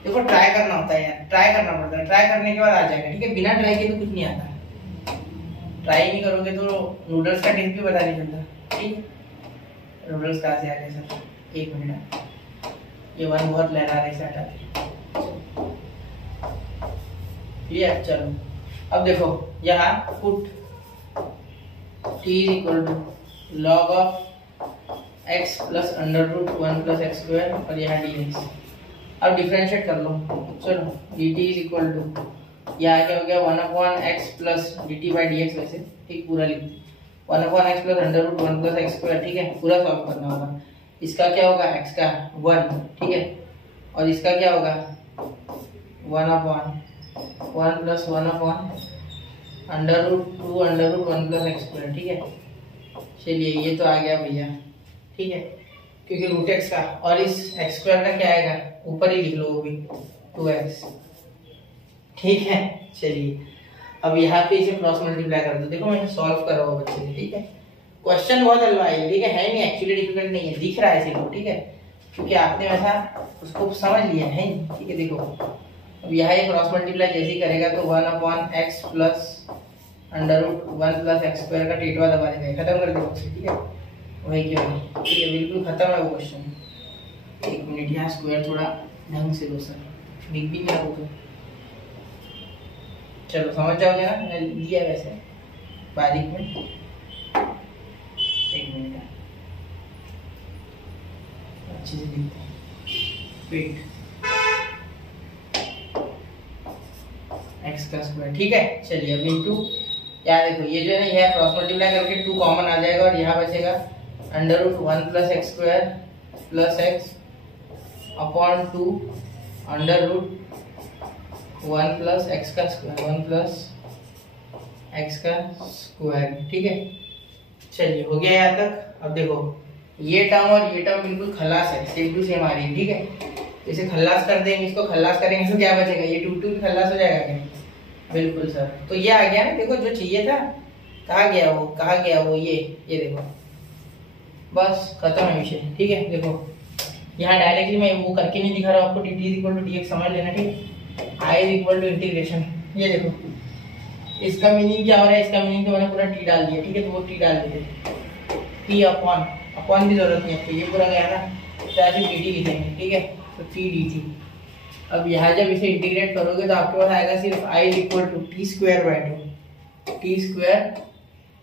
देखो ट्राई करना होता है यार, ट्राई करना पड़ता है, ट्राई करने के बाद आ जाएगा। ठीक है, बिना ट्राई के तो कुछ नहीं आता, ट्राई नहीं करोगे तो नूडल्स का टेस्ट भी पता नहीं चलता। ठीक है, नूडल्स कहाँ से आ गए सर, एक मिनट, ये 1 बहुत लहरा रहा है, इसे हटा क्लियर। चलो अब देखो यहाँ put t is equal to log of x plus under root 1 plus x square और यहाँ dx। अब डिफरेंशिएट कर लो, चलो dt इज इक्वल टू, यहाँ क्या हो गया 1 upon x plus dt by dx, वैसे ठीक पूरा लिख 1 upon x plus under root 1 plus x square. ठीक है, पूरा सॉल्व करना होगा। इसका क्या होगा, x का 1, ठीक है, और इसका क्या होगा 1 upon 1 plus 1 upon under root 2 under root 1 plus x square. ठीक है, चलिए ये तो आ गया भैया। ठीक है, क्योंकि रूट एक्स का और इस एक्स स्क्वायर का क्या आएगा, ऊपर ही लिख लो वो भी 2x। ठीक है, चलिए अब यहाँ पे इसे क्रॉस मल्टीप्लाई कर दो। देखो मैं सॉल्व कर रहा हूँ बच्चे ने। ठीक है, क्वेश्चन बहुत हलवाई है, ठीक है नहीं, एक्चुअली डिफिकल्ट नहीं है, दिख रहा है सिर्फ। ठीक है, क्योंकि आपने वैसा उसको समझ लिया है। ठीक है, देखो अब यहाँ ये क्रॉस मल्टीप्लाई जैसे ही करेगा तो 1 upon x plus under root 1 plus x square का टेटवा दबा देगा, खत्म कर देगा। ठीक है, वही क्यों नहीं, ठीक है, बिल्कुल खत्म है वो क्वेश्चन। एक मिनट, यहाँ स्क्वायर थोड़ा ढंग से दो सर, दिख भी नहीं होगा। चलो समझ जाओगे ना, मैं लिया वैसे बारीक में। एक मिनट, अच्छे से दिखते हैं, वेट एक्स का स्क्वायर। ठीक है, चलिए अब इनटू, याद देखो ये जो है ना, यह क्रॉस मल्टीप्लाई करके 2 कॉमन आ जाएगा और यहाँ बचेगा under root 1 plus x square plus x upon 2 under root 1 plus x का स्क्वायर 1 प्लस एक्स का स्क्वायर। ठीक है, चलिए हो गया यहाँ तक। अब देखो ये टर्म और ये टर्म बिल्कुल खल्लास है, सेम टू सेम आ रही है। ठीक है, इसे खल्लास कर देंगे, इसको खल्लास करेंगे तो क्या बचेगा, ये 2 भी खल्लास हो जाएगा क्या? बिल्कुल सर, तो ये आ गया ना। देखो जो चाहिए था, कहाँ गया वो, कहाँ गया वो, ये देखो, बस खत्म है विषय। ठीक है, देखो यहाँ डायरेक्टली मैं वो करके नहीं दिखा रहा हूँ आपको, dt is equal to dx समझ लेना। ठीक है, I is equal to integration, ये देखो इसका मीनिंग क्या हो रहा है, इसका मीनिंग तो मैंने पूरा t डाल दिया। ठीक है, तो वो t डाल देते, t अपॉन की जरूरत नहीं है, ये पूरा गया ना, चाहे सिर्फ dt लिखेंगे। ठीक है, तो t dt। अब यहाँ जब इसे इंटीग्रेट करोगे तो आपके पास आएगा सिर्फ I is equal to t square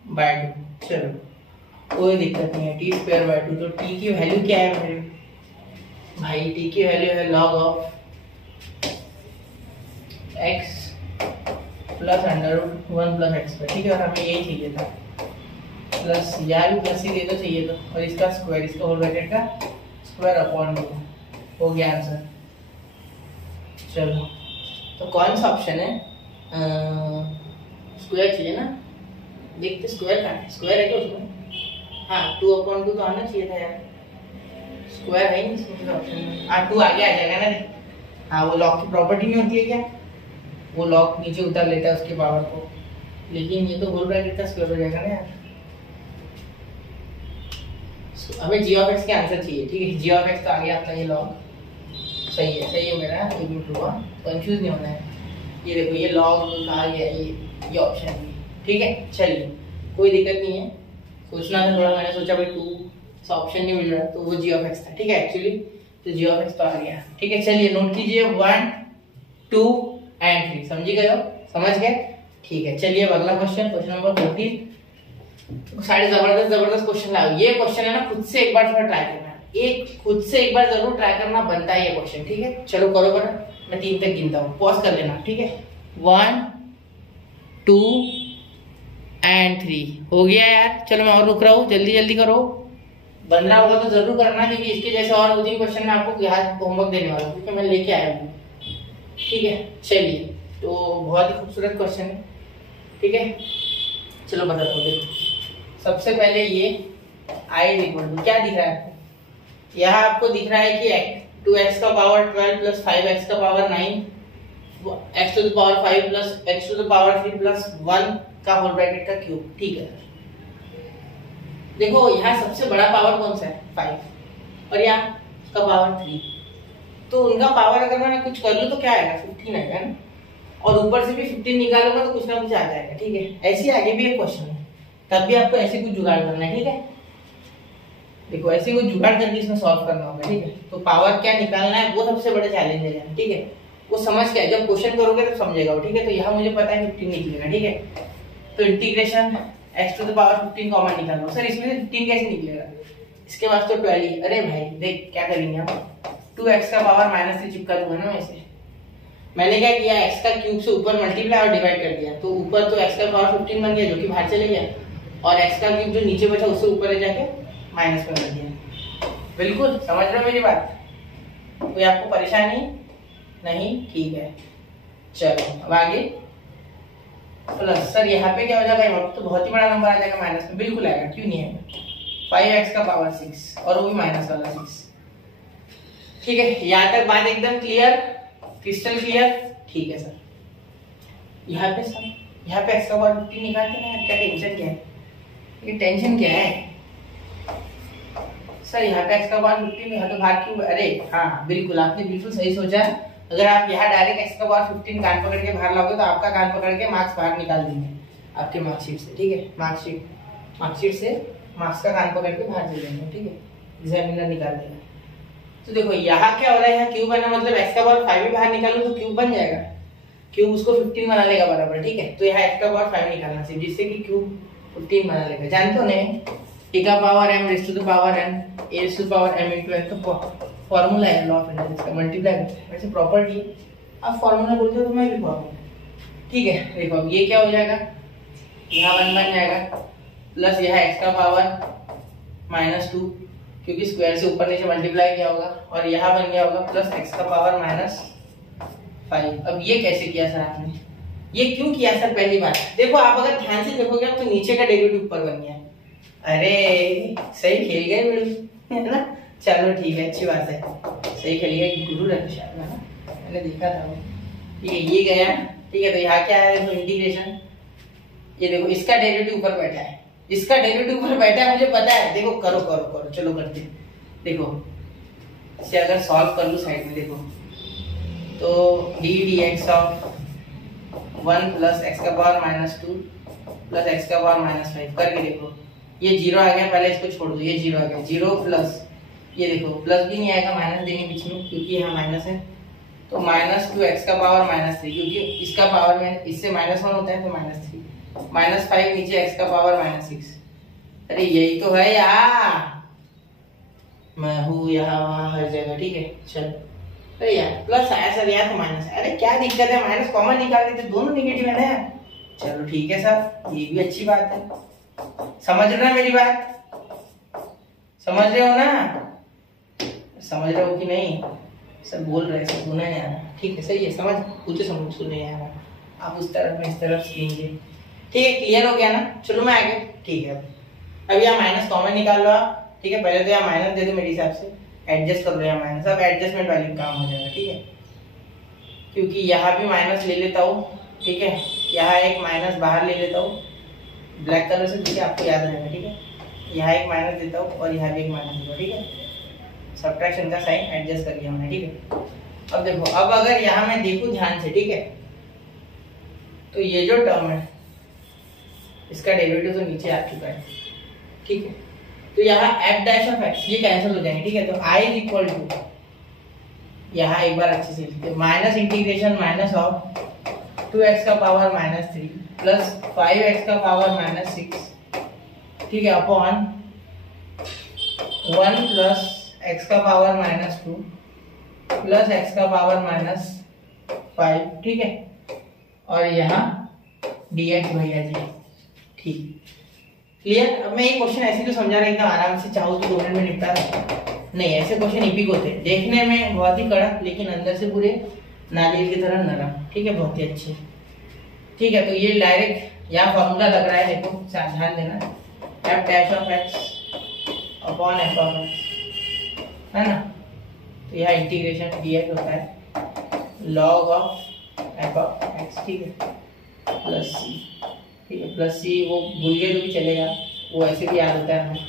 by 2। चलो कोई दिक्कत नहीं है, टी स्क्वायर बाय 2। तो t की वैल्यू क्या है मेरे भाई, t की वैल्यू है log of x plus under root 1 plus x square. ठीक है, और हमें यही चाहिए था, प्लस या भी प्लस ही दे दो चाहिए तो, और इसका स्क्वायर, इसका होल ब्रैकेट का स्क्वायर अपॉन 2 हो गया आंसर। चलो तो कौन सा ऑप्शन है, स्क्वायर चाहिए ना, देखते स्क्वायर कहाँ है, स्क्वायर है क्या उसमें? हाँ 2/2 तो आना चाहिए था यार, स्क्वायर है नहीं इसमें ऑप्शन में। हाँ 2 आगे आ जाएगा ना। हाँ वो लॉग की प्रॉपर्टी नहीं होती है क्या, वो लॉग नीचे उतार लेता है उसके पावर को, लेकिन ये तो होल ब्रैकेट का स्क्वायर हो जाएगा ना यार। हमें g ऑफ x के आंसर चाहिए। ठीक है, g ऑफ x तो आ गया अपना ये लॉग, सही है मेरा, एक मिनट हुआ, कंफ्यूज नहीं होना है। ये देखो ये लॉग कहा गया, ये ऑप्शन भी। ठीक है, चलिए कोई दिक्कत नहीं है, सोचना था थोड़ा, मैंने सोचा भाई 2 सा ऑप्शन नहीं मिल रहा तो वो g ऑफ x था। ठीक है, एक्चुअली तो g ऑफ x तो आ गया। ठीक है, चलिए नोट कीजिए 1 2 एंड 3, समझ गए हो, समझ गए? ठीक है, चलिए अब अगला क्वेश्चन नंबर 14। सारे जबरदस्त क्वेश्चन लाओ। ये क्वेश्चन है ना, खुद से एक बार थोड़ा ट्राई करना, खुद से एक बार जरूर ट्राई करना बनता है ये क्वेश्चन। ठीक है, चलो करो करो, मैं 3 तक गिनता हूँ, पॉज कर लेना। ठीक है, 1 2 एंड 3 हो गया यार। चलो मैं और रुक रहा हूँ, जल्दी जल्दी करो, बन रहा होगा तो जरूर करना, क्योंकि इसके जैसे और 2-3 क्वेश्चन मैं आपको याद होमवर्क देने वाला हूँ, क्योंकि मैं लेके आया हूँ। ठीक है, चलिए, तो बहुत ही खूबसूरत क्वेश्चन है। ठीक है, चलो बताता हूँ। देखो सबसे पहले ये आई इक्वल टू क्या दिख रहा है आपको, यहाँ आपको दिख रहा है कि 2x का पावर 12 प्लस 5x का power 9, x to the power 5 plus x to the power 3 plus 1 का होल ब्रैकेट का क्यूब। ठीक है, देखो यहाँ सबसे बड़ा पावर कौन सा है 5, और यहाँ का पावर 3, तो उनका पावर अगर मैं कुछ कर लूँ तो क्या आएगा 15 आएगा ना, और ऊपर से भी 15 निकालूंगा तो कुछ ना कुछ आ जाएगा। ठीक है, ऐसे आगे भी एक क्वेश्चन है, तब भी आपको ऐसे कुछ जुगाड़ करना है। ठीक है, देखो ऐसे कुछ जुगाड़ करके इसमें सॉल्व करना होगा। ठीक है, तो पावर क्या निकालना है वो सबसे बड़ा चैलेंज है। ठीक है, वो समझ के जब क्वेश्चन करोगे तो समझेगा। ठीक है, तो यहाँ मुझे पता है 15 निकलेगा। ठीक है, तो integration x to the power 15 common निकालो। सर इसमें से 15 कैसे निकलेगा, इसके बाद तो 12। अरे भाई देख क्या करेंगे हम, 2x का पावर -3 चिपका दूंगा ना वैसे। मैंने क्या किया, x का क्यूब से ऊपर मल्टीप्लाई और डिवाइड कर दिया, तो ऊपर तो x का पावर 15 बन गया जो कि बाहर चले गया, और x का क्यूब जो नीचे बचा उससे ऊपर ले जाके माइनस में कर दिया। बिल्कुल समझ रहे हो मेरी बात, कोई आपको परेशानी नहीं? ठीक है, चलो अब आगे प्लस। सर यहाँ पे क्या हो जाएगा, तो बहुत ही बड़ा नंबर आ जाएगा माइनस में। बिल्कुल आएगा, क्यों नहीं आएगा, 5x का पावर 6 और वो भी माइनस वाला 6। ठीक है, यहाँ तक बात एकदम क्लियर, क्रिस्टल क्लियर? ठीक है सर, यहाँ पे सर यहाँ पे x का पावर 15 निकालते ना, क्या टेंशन क्या है, ये टेंशन क्या है सर? यहाँ पे x का पावर 15 यहाँ तो भाग क्यों? अरे हाँ बिल्कुल, आपने बिल्कुल सही सोचा। अगर आप यहाँ डायरेक्ट x का पावर 15 कान पकड़ के बाहर लाओगे तो आपका कान पकड़ के मार्क्स बाहर निकाल देंगे आपके मार्कशीट से। ठीक है, मार्कशीट से मार्क्स का कान पकड़ के बाहर दे देंगे। ठीक है, एग्जामिनर निकाल देगा। तो देखो यहाँ क्या हो रहा है, यहाँ क्यूब बना, मतलब x का पावर 5 भी बाहर निकालो तो क्यूब बन जाएगा, क्यूब उसको 15 बना लेगा बराबर। ठीक है, तो यहाँ x का पावर 5 निकालना चाहिए जिससे कि क्यूब 15 बना लेगा। जानते हो नहीं, a का power m raise to the power n a raise to the power m into n, तो फॉर्मूला है लॉ ऑफ एनर्जी का, मल्टीप्लाई करते हैं। वैसे प्रॉपर्टी आप फॉर्मूला बोलते हो तो मैं भी फॉर्मूला। ठीक है, देखो अब ये क्या हो जाएगा, यहाँ 1 बन जाएगा, प्लस यहाँ x का पावर -2 क्योंकि स्क्वायर से ऊपर नीचे मल्टीप्लाई किया होगा, और यहाँ बन गया होगा प्लस x का पावर -5। अब ये कैसे किया सर आपने, ये क्यों किया सर? पहली बात देखो, आप अगर ध्यान से देखोगे तो नीचे का डेरिवेटिव ऊपर बन गया। अरे सही खेल गए बिल्कुल, है ना? चलो ठीक है, अच्छी बात है, सही खेल गए, गुरु रक्षा ना, मैंने देखा था वो। ये गया। ठीक है, तो यहाँ क्या है, देखो इंटीग्रेशन, ये देखो इसका डेरिवेटिव ऊपर बैठा है, इसका डेरिवेटिव ऊपर बैठा है, मुझे पता है। देखो करो करो करो, चलो करते। देखो इसे अगर सॉल्व कर लूँ साइड में, देखो तो D dx of 1 plus x का पावर -2 प्लस x का पावर -5 करके देखो, ये 0 आ गया, पहले इसको छोड़ दो, ये 0 आ गया, 0 प्लस ये देखो प्लस भी नहीं आएगा, माइनस देंगे बीच में क्योंकि यहाँ माइनस है, तो -2x का पावर -3, क्योंकि इसका पावर में इससे -1 होता है तो -3, -5 नीचे x का पावर -6। अरे यही तो है यार, मैं हूँ यहाँ वहाँ हर जगह। ठीक है, चलो। अरे यार प्लस आया सर, यहाँ तो माइनस है। अरे क्या दिक्कत है, माइनस कॉमन निकाल देते, दोनों निगेटिव है ना। चलो ठीक है सर, ये भी अच्छी बात है। समझ रहे हो मेरी बात, समझ रहे हो ना, समझ रहे हो कि नहीं? सर बोल रहे हैं, सुना नहीं आ रहा। ठीक है, सही है, समझ पूछे समझ सुने आ रहा, आप उस तरफ में इस तरफ सीखेंगे। ठीक है, क्लियर हो गया ना? चलो मैं आगे। ठीक है, अब यहाँ माइनस कॉमन निकाल लो आप। ठीक है, पहले तो यहाँ माइनस दे दो, मेरे हिसाब से एडजस्ट कर लो यहाँ माइनस, अब एडजस्टमेंट वाली काम हो जाएगा। ठीक है, क्योंकि यहाँ भी माइनस ले लेता हूँ। ठीक है, यहाँ एक माइनस बाहर ले लेता हूँ, ब्लैक कलर से, ठीक है, आपको याद रहेगा। ठीक है, यहाँ एक माइनस देता हूँ और यहाँ भी एक माइनस देता हूँ। ठीक है, सब्ट्रैक्शन का साइन एडजस्ट कर लिया हमने। ठीक है, अब देखो, अब अगर यहाँ मैं देखूँ ध्यान से, ठीक है, तो ये जो टर्म है इसका डेरिवेटिव तो नीचे आ चुका है। ठीक है, तो यहाँ f डैश ऑफ x ये कैंसिल हो जाएंगे। ठीक है, तो I इज इक्वल टू, यहाँ एक बार अच्छे से लिखते हैं, minus integration minus of 2x का पावर -3 प्लस 5x का पावर -6, ठीक है, अपॉन 1 प्लस x का पावर -2 प्लस x का पावर -5। ठीक है, और यहाँ dx भैया जी। ठीक, क्लियर। अब मैं ये क्वेश्चन ऐसे तो समझा रही था, आराम से चाहो तो 2 मिनट में निपटा नहीं, ऐसे क्वेश्चन इपिक होते हैं, देखने में बहुत ही कड़क लेकिन अंदर से पूरे नारियल की तरह नरम। ठीक है, बहुत ही अच्छे। ठीक है, तो ये डायरेक्ट यहाँ फॉर्मूला लग रहा है, देखो ध्यान देना, F dash of x upon F of x, है ना। तो यहाँ इंटीग्रेशन डीएक्स होता है log of F of x, ठीक है, प्लस सी। ठीक है, प्लस सी वो भूल गए तो भी चलेगा, वो ऐसे भी याद होता है हमें,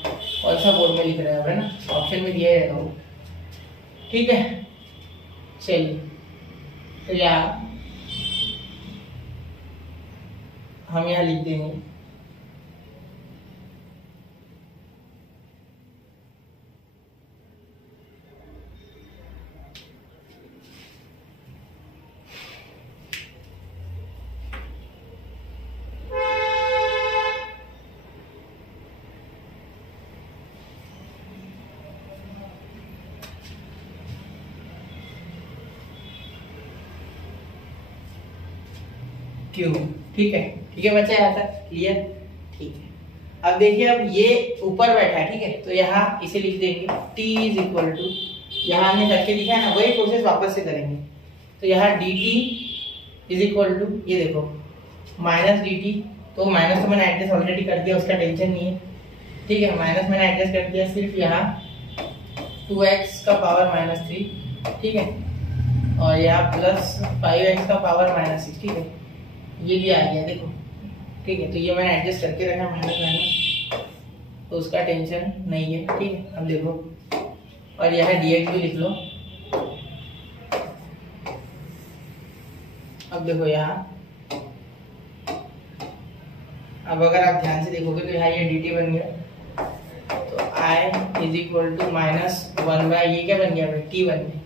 और सा बोर्ड में लिख रहे हो, है ना, ऑप्शन में दिया रहेगा वो। ठीक है, चलिए तो यहाँ हम यहाँ लिख देंगे क्यों। ठीक है, ठीक है बच्चा, यहाँ तक क्लियर। ठीक है, अब देखिए, अब ये ऊपर बैठा है, ठीक है, तो यहाँ इसे लिख देंगे t इज इक्वल टू, यहाँ हमने करके लिखा है ना, वही प्रोसेस वापस से करेंगे। तो यहाँ dt इज इक्वल टू, ये देखो माइनस dt, तो माइनस तो मैंने एडजस्ट ऑलरेडी कर दिया, उसका टेंशन नहीं है। ठीक है, माइनस मैंने एडजस्ट कर दिया, सिर्फ यहाँ 2x का पावर -3, ठीक है, और यहाँ प्लस 5x का पावर -6, ठीक है, ये भी आ गया देखो। ठीक है, तो ये मैंने एडजस्ट करके रखा माइनस, तो उसका टेंशन नहीं है। ठीक है, अब देखो, और यहाँ dx भी लिख लो। अब देखो यहाँ, अब अगर आप ध्यान से देखोगे तो यहाँ ये dt बन गया, तो i इज इक्वल टू -1/, ये क्या बन गया भाई, t बन गया,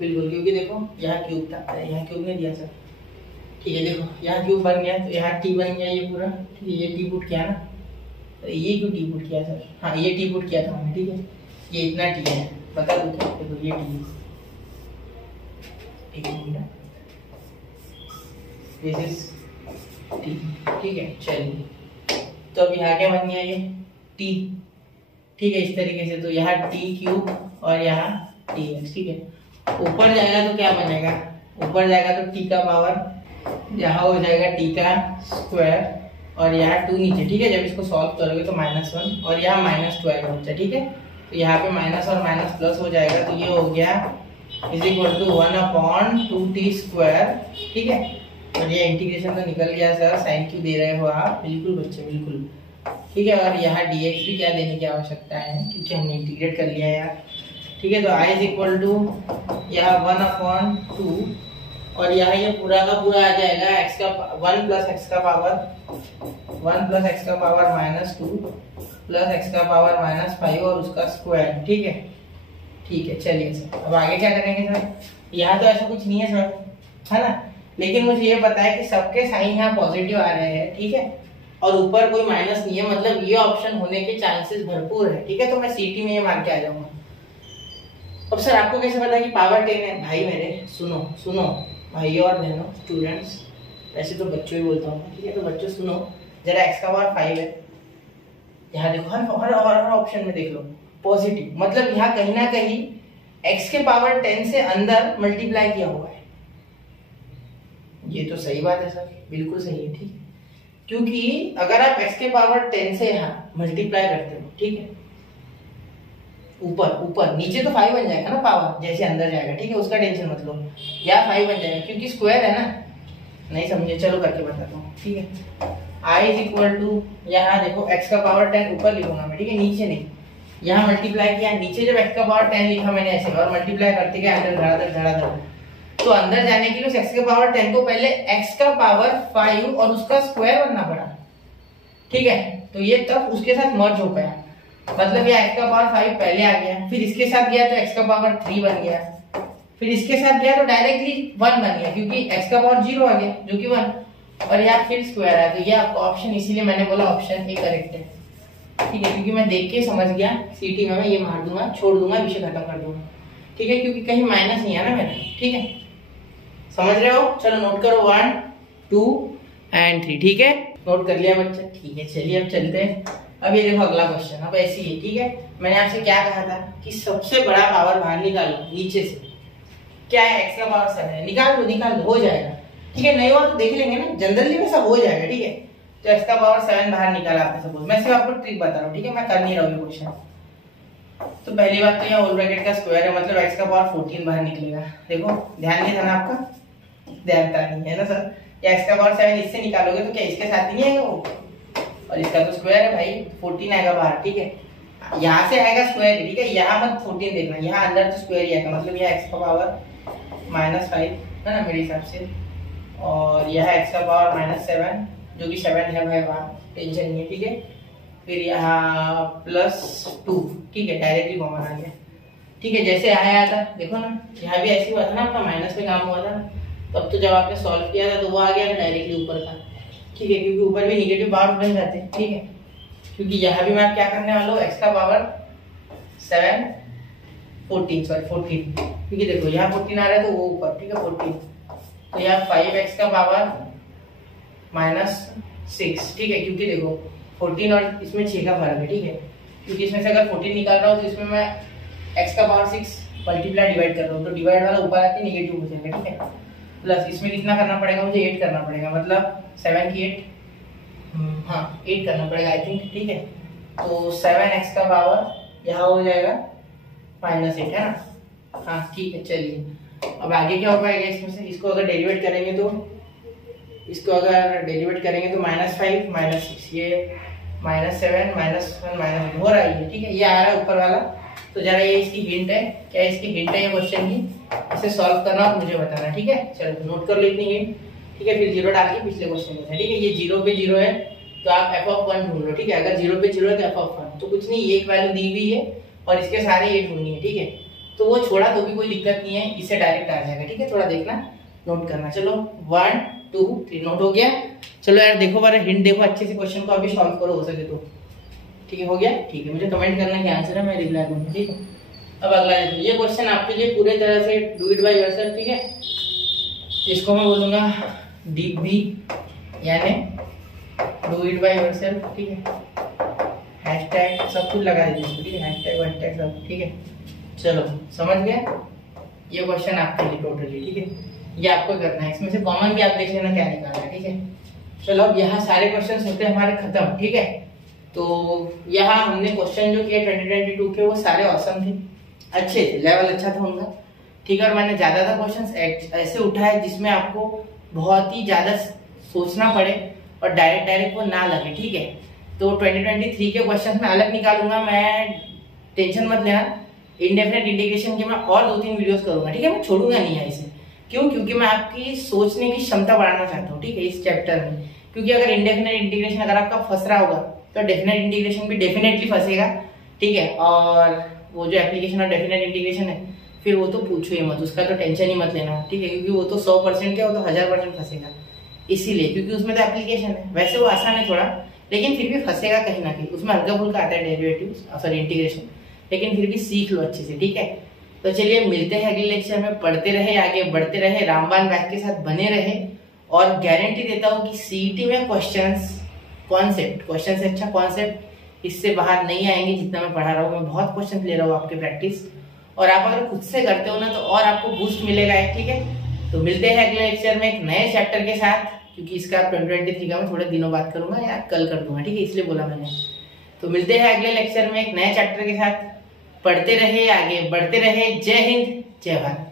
बिल्कुल, क्योंकि देखो यहाँ क्यूब था, यहाँ क्यूब नहीं दिया सर। ठीक है, देखो यहाँ क्यूब बन गया, तो यहाँ टी बन गया ये पूरा। ठीक है, ये टी पुट किया ना, तो ये क्यों टी पुट किया सर, हाँ ये टी पुट किया था मैंने। ठीक है, ये इतना टी है, बता दूँ क्या, देखो ये टी, एक मिनट, दिस इज टी। ठीक है, चलिए, तो अब यहाँ क्या बन गया, ये टी। ठीक है, इस तरीके से, तो यहाँ टी क्यूब और यहाँ टी एक्स। ठीक है, ऊपर जाएगा तो क्या बनेगा, ऊपर जाएगा तो टी का पावर, यहाँ हो जाएगा टी का स्क्वायर, और यहाँ 2 नीचे। ठीक है, जब इसको सॉल्व करोगे तो -1, और यहाँ -2 आएगा बच्चा। ठीक है, तो यहाँ पे माइनस और माइनस प्लस हो जाएगा, तो ये हो गया इज इक्वल टू 1/2t²। ठीक है, और ये इंटीग्रेशन तो निकल गया सर, साइन क्यू दे रहे हो आप, बिल्कुल बच्चे बिल्कुल। ठीक है, और यहाँ dx भी क्या देने की आवश्यकता है, क्योंकि हमने इंटीग्रेट कर लिया यार। ठीक है, तो i इज इक्वल टू यहाँ 1/2, और यहाँ ये पूरा का पूरा आ जाएगा x का 1 + x का पावर -2 + x का पावर -5 और उसका स्क्वायर। ठीक है, ठीक है, चलिए सर, अब आगे क्या करेंगे सर। यहाँ तो ऐसा कुछ नहीं है सर, है ना, लेकिन मुझे ये पता है कि सबके साइन यहाँ पॉजिटिव आ रहे हैं। ठीक है, और ऊपर कोई माइनस नहीं है, मतलब ये ऑप्शन होने के चांसेस भरपूर है। ठीक है, तो मैं सीटी में ये मान के आ जाऊंगा। अब सर आपको कैसे पता कि पावर 10 है, भाई मेरे सुनो भाई और बहनों, स्टूडेंट्स, वैसे तो बच्चों ही बोलता हूँ। ठीक है, तो बच्चों सुनो जरा, x का पावर 5 है, यहाँ देखो हर ऑप्शन में देख लो पॉजिटिव, मतलब यहाँ कहीं ना कहीं x के पावर 10 से अंदर मल्टीप्लाई किया हुआ है। ये तो सही बात है सर, बिल्कुल सही है। ठीक, क्योंकि अगर आप x के पावर 10 से यहाँ मल्टीप्लाई करते हो, ठीक है, ऊपर नीचे तो 5 बन जाएगा ना पावर, जैसे अंदर जाएगा। ठीक है, उसका टेंशन मत लो, या 5 बन जाएगा क्योंकि स्क्वायर है ना, नहीं समझे, चलो करके बताता हूँ। ठीक है, i इज इक्वल टू, यहाँ देखो x का पावर 10 ऊपर लिखूंगा मैं, ठीक है, नीचे नहीं, यहाँ मल्टीप्लाई किया, नीचे जब x का पावर 10 लिखा मैंने ऐसे, और मल्टीप्लाई करते गए अंदर धड़ाधड़, तो अंदर जाने के लिए x के पावर 10 को पहले x का पावर 5 और उसका स्क्वायर बनना पड़ा। ठीक है, तो ये तब उसके साथ मर्ज हो गया, मतलब ये x का पावर 5 पहले आ गया, फिर इसके साथ गया तो x का पावर 3 बन गया, फिर इसके साथ गया तो डायरेक्टली 1 बन गया, क्योंकि x का पावर 0 आ गया जो कि 1, और यहाँ फिर स्क्वायर आया। तो ये आपका ऑप्शन, इसीलिए मैंने बोला ऑप्शन ए करेक्ट है। ठीक है, क्योंकि मैं देख के समझ गया, सीटी में मैं ये मार दूंगा, छोड़ दूंगा, विषय खत्म कर दूंगा। ठीक है, क्योंकि कहीं माइनस नहीं है ना मेरा। ठीक है, समझ रहे हो, चलो नोट करो 1 2 एंड 3। ठीक है। नोट कर लिया बच्चा? ठीक है, चलिए अब चलते हैं। अब ये देखो अगला क्वेश्चन, अब ऐसी है, ठीक है। मैंने आपसे क्या कहा था कि सबसे बड़ा पावर बाहर निकालो नीचे से। क्या है? x का पावर 7 है, निकाल लो, हो जाएगा, ठीक है। नहीं हुआ तो देख लेंगे ना, जनरली में सब हो जाएगा, ठीक है। तो x का पावर 7 बाहर निकाला आपने सपोज, मैं सिर्फ आपको ट्रिक बता रहा हूँ, ठीक है, मैं कर नहीं रहा हूँ ये क्वेश्चन। तो पहली बात तो यहाँ होल ब्रैकेट का स्क्वायर है, मतलब x का पावर 14 बाहर निकलेगा। देखो ध्यान नहीं था ना आपका, ध्यान था नहीं है ना सर। या x का पावर 7 इससे निकालोगे तो क्या इसके साथ नहीं आएगा वो, और इसका तो स्क्वायर है भाई, 14 आएगा बाहर, ठीक है। यहाँ से आएगा स्क्वायर, ठीक है, यहाँ मत 14 देखना, यहाँ अंदर तो स्क्वायर ही आएगा, मतलब यह x का पावर -5 है ना मेरे हिसाब से, और यह x का पावर -7 जो कि 7 है भाई, वहाँ टेंशन नहीं है, ठीक है। फिर यहाँ +2, ठीक है, डायरेक्टली कॉमन आ गया, ठीक है। जैसे आया था देखो ना, यहाँ भी ऐसे हुआ था ना, आपका माइनस में काम हुआ था ना, तब तो जब आपने सॉल्व किया था तो वो आ गया डायरेक्टली ऊपर का, ठीक है, क्योंकि ऊपर भी निगेटिव पावर बन जाते हैं, ठीक है। क्योंकि यहाँ भी मैं क्या करने वाला हूँ, x का पावर 14, क्योंकि देखो यहाँ 14 आ रहा है तो वो ऊपर, ठीक है, 14, तो यहाँ 5x का पावर -6, ठीक है, क्योंकि देखो 14 और इसमें 6 का फर्क है, ठीक है, क्योंकि इसमें से अगर 14 निकाल रहा हूँ तो इसमें मैं x का पावर 6 मल्टीप्लाई डिवाइड कर रहा हूँ, तो डिवाइड वाला ऊपर आके निगेटिव हो जाएगा, ठीक है। प्लस इसमें कितना करना पड़ेगा मुझे, 8 करना पड़ेगा, मतलब 7 की 8, हाँ 8 करना पड़ेगा आई थिंक, ठीक है। तो 7x का पावर यहाँ हो जाएगा -8, है ना, हाँ ठीक है। चलिए अब आगे क्या हो पाएगा इसमें से, इसको अगर डेरिवेट करेंगे तो -5 -6, ये -7 -1 हो रहा है, ठीक है, ये आ रहा है ऊपर वाला। तो जरा ये इसकी हिंट है, क्या इसकी हिंट है ये क्वेश्चन की, इसे सॉल्व करना और मुझे बताना, ठीक है। चलो नोट कर लो इतनी हिंट, ठीक है। फिर 0 डाल के पिछले क्वेश्चन में, ठीक है, ये 0 पे 0 है तो आप f(1) ढूंढ लो, ठीक है। अगर 0 पे 0 है तो f(1), तो कुछ नहीं, एक वैल्यू दी हुई है और इसके सारे ये ढूंढनी है, ठीक है। तो वो छोड़ा तो भी कोई दिक्कत नहीं है, इससे डायरेक्ट आ जाएगा, ठीक है। थोड़ा देखना, नोट करना। चलो 1 2 3 नोट हो गया। चलो यार देखो बार हिंट देखो अच्छे से, क्वेश्चन को अभी सॉल्व करो हो सके तो, ठीक है, हो गया, ठीक है। मुझे कमेंट करना क्या आंसर है, मैं रिप्लाई दूंगा, ठीक है। अब अगला देखो, ये क्वेश्चन आपके लिए पूरे तरह से डू इट बाय योरसेल्फ, ठीक है। इसको मैं बोलूंगा डीप भी, यानी डू इट बाय योरसेल्फ, ठीक है। हैशटैग सब कुछ लगा दीजिए, ठीक है, हैशटैग सब, ठीक है। चलो समझ गए, ये क्वेश्चन आपके लिए टोटली, ठीक है, ये आपको करना है। इसमें से कॉमन भी आप देख लेना क्या निकालना है, ठीक है। चलो अब यहाँ सारे क्वेश्चन होते हैं हमारे खत्म, ठीक है। तो यहाँ हमने क्वेश्चन जो किए 2022 के वो सारे ऑसम थे, अच्छे थे, लेवल अच्छा था उनका, ठीक है। और मैंने ज्यादातर क्वेश्चन ऐसे उठाए जिसमें आपको बहुत ही ज्यादा सोचना पड़े और डायरेक्ट वो ना लगे, ठीक है। तो 2023 के क्वेश्चन में अलग निकालूंगा मैं, टेंशन मत लेना। इंडेफिनेट इंटीग्रेशन के मैं और 2-3 वीडियोस करूंगा, ठीक है, मैं छोड़ूंगा नहीं है इसे। क्यों? क्योंकि मैं आपकी सोचने की क्षमता बढ़ाना चाहता हूँ, ठीक है, इस चैप्टर में। क्योंकि अगर इंडेफिनेट इंटीग्रेशन अगर आपका फंस रहा होगा तो डेफिनेट इंटीग्रेशन भी डेफिनेटली फंसेगा, ठीक है। और वो जो एप्लीकेशन और डेफिनेट इंटीग्रेशन है फिर वो तो पूछो ही मत, उसका तो टेंशन ही मत लेना, ठीक है, क्योंकि वो तो 100% क्या, वो तो 1000% फंसेगा, इसीलिए क्योंकि उसमें तो एप्लीकेशन है। वैसे वो आसान है थोड़ा, लेकिन फिर भी फंसेगा कहीं ना कहीं, उसमें हल्का फुल्का आता है डेरिवेटिव सॉरी इंटीग्रेशन, लेकिन फिर भी सीख लो अच्छे से, ठीक है। तो चलिए मिलते हैं अगले लेक्चर में, पढ़ते रहे, आगे बढ़ते रहे, रामबान बैच के साथ बने रहे, और गारंटी देता हूँ कि सीईटी में क्वेश्चन से अच्छा कॉन्सेप्ट इससे बाहर नहीं आएंगे जितना मैं पढ़ा रहा हूँ। मैं बहुत क्वेश्चन ले रहा हूँ आपके प्रैक्टिस, और आप अगर खुद से करते हो ना तो और आपको बूस्ट मिलेगा, ठीक है। तो मिलते हैं अगले लेक्चर में एक नए चैप्टर के साथ, क्योंकि इसका 2023 का मैं थोड़े दिनों बाद करूंगा या कल कर दूंगा, ठीक है, इसलिए बोला मैंने। तो मिलते हैं अगले लेक्चर में एक नए चैप्टर के साथ, पढ़ते रहे, आगे बढ़ते रहे। जय हिंद, जय भारत।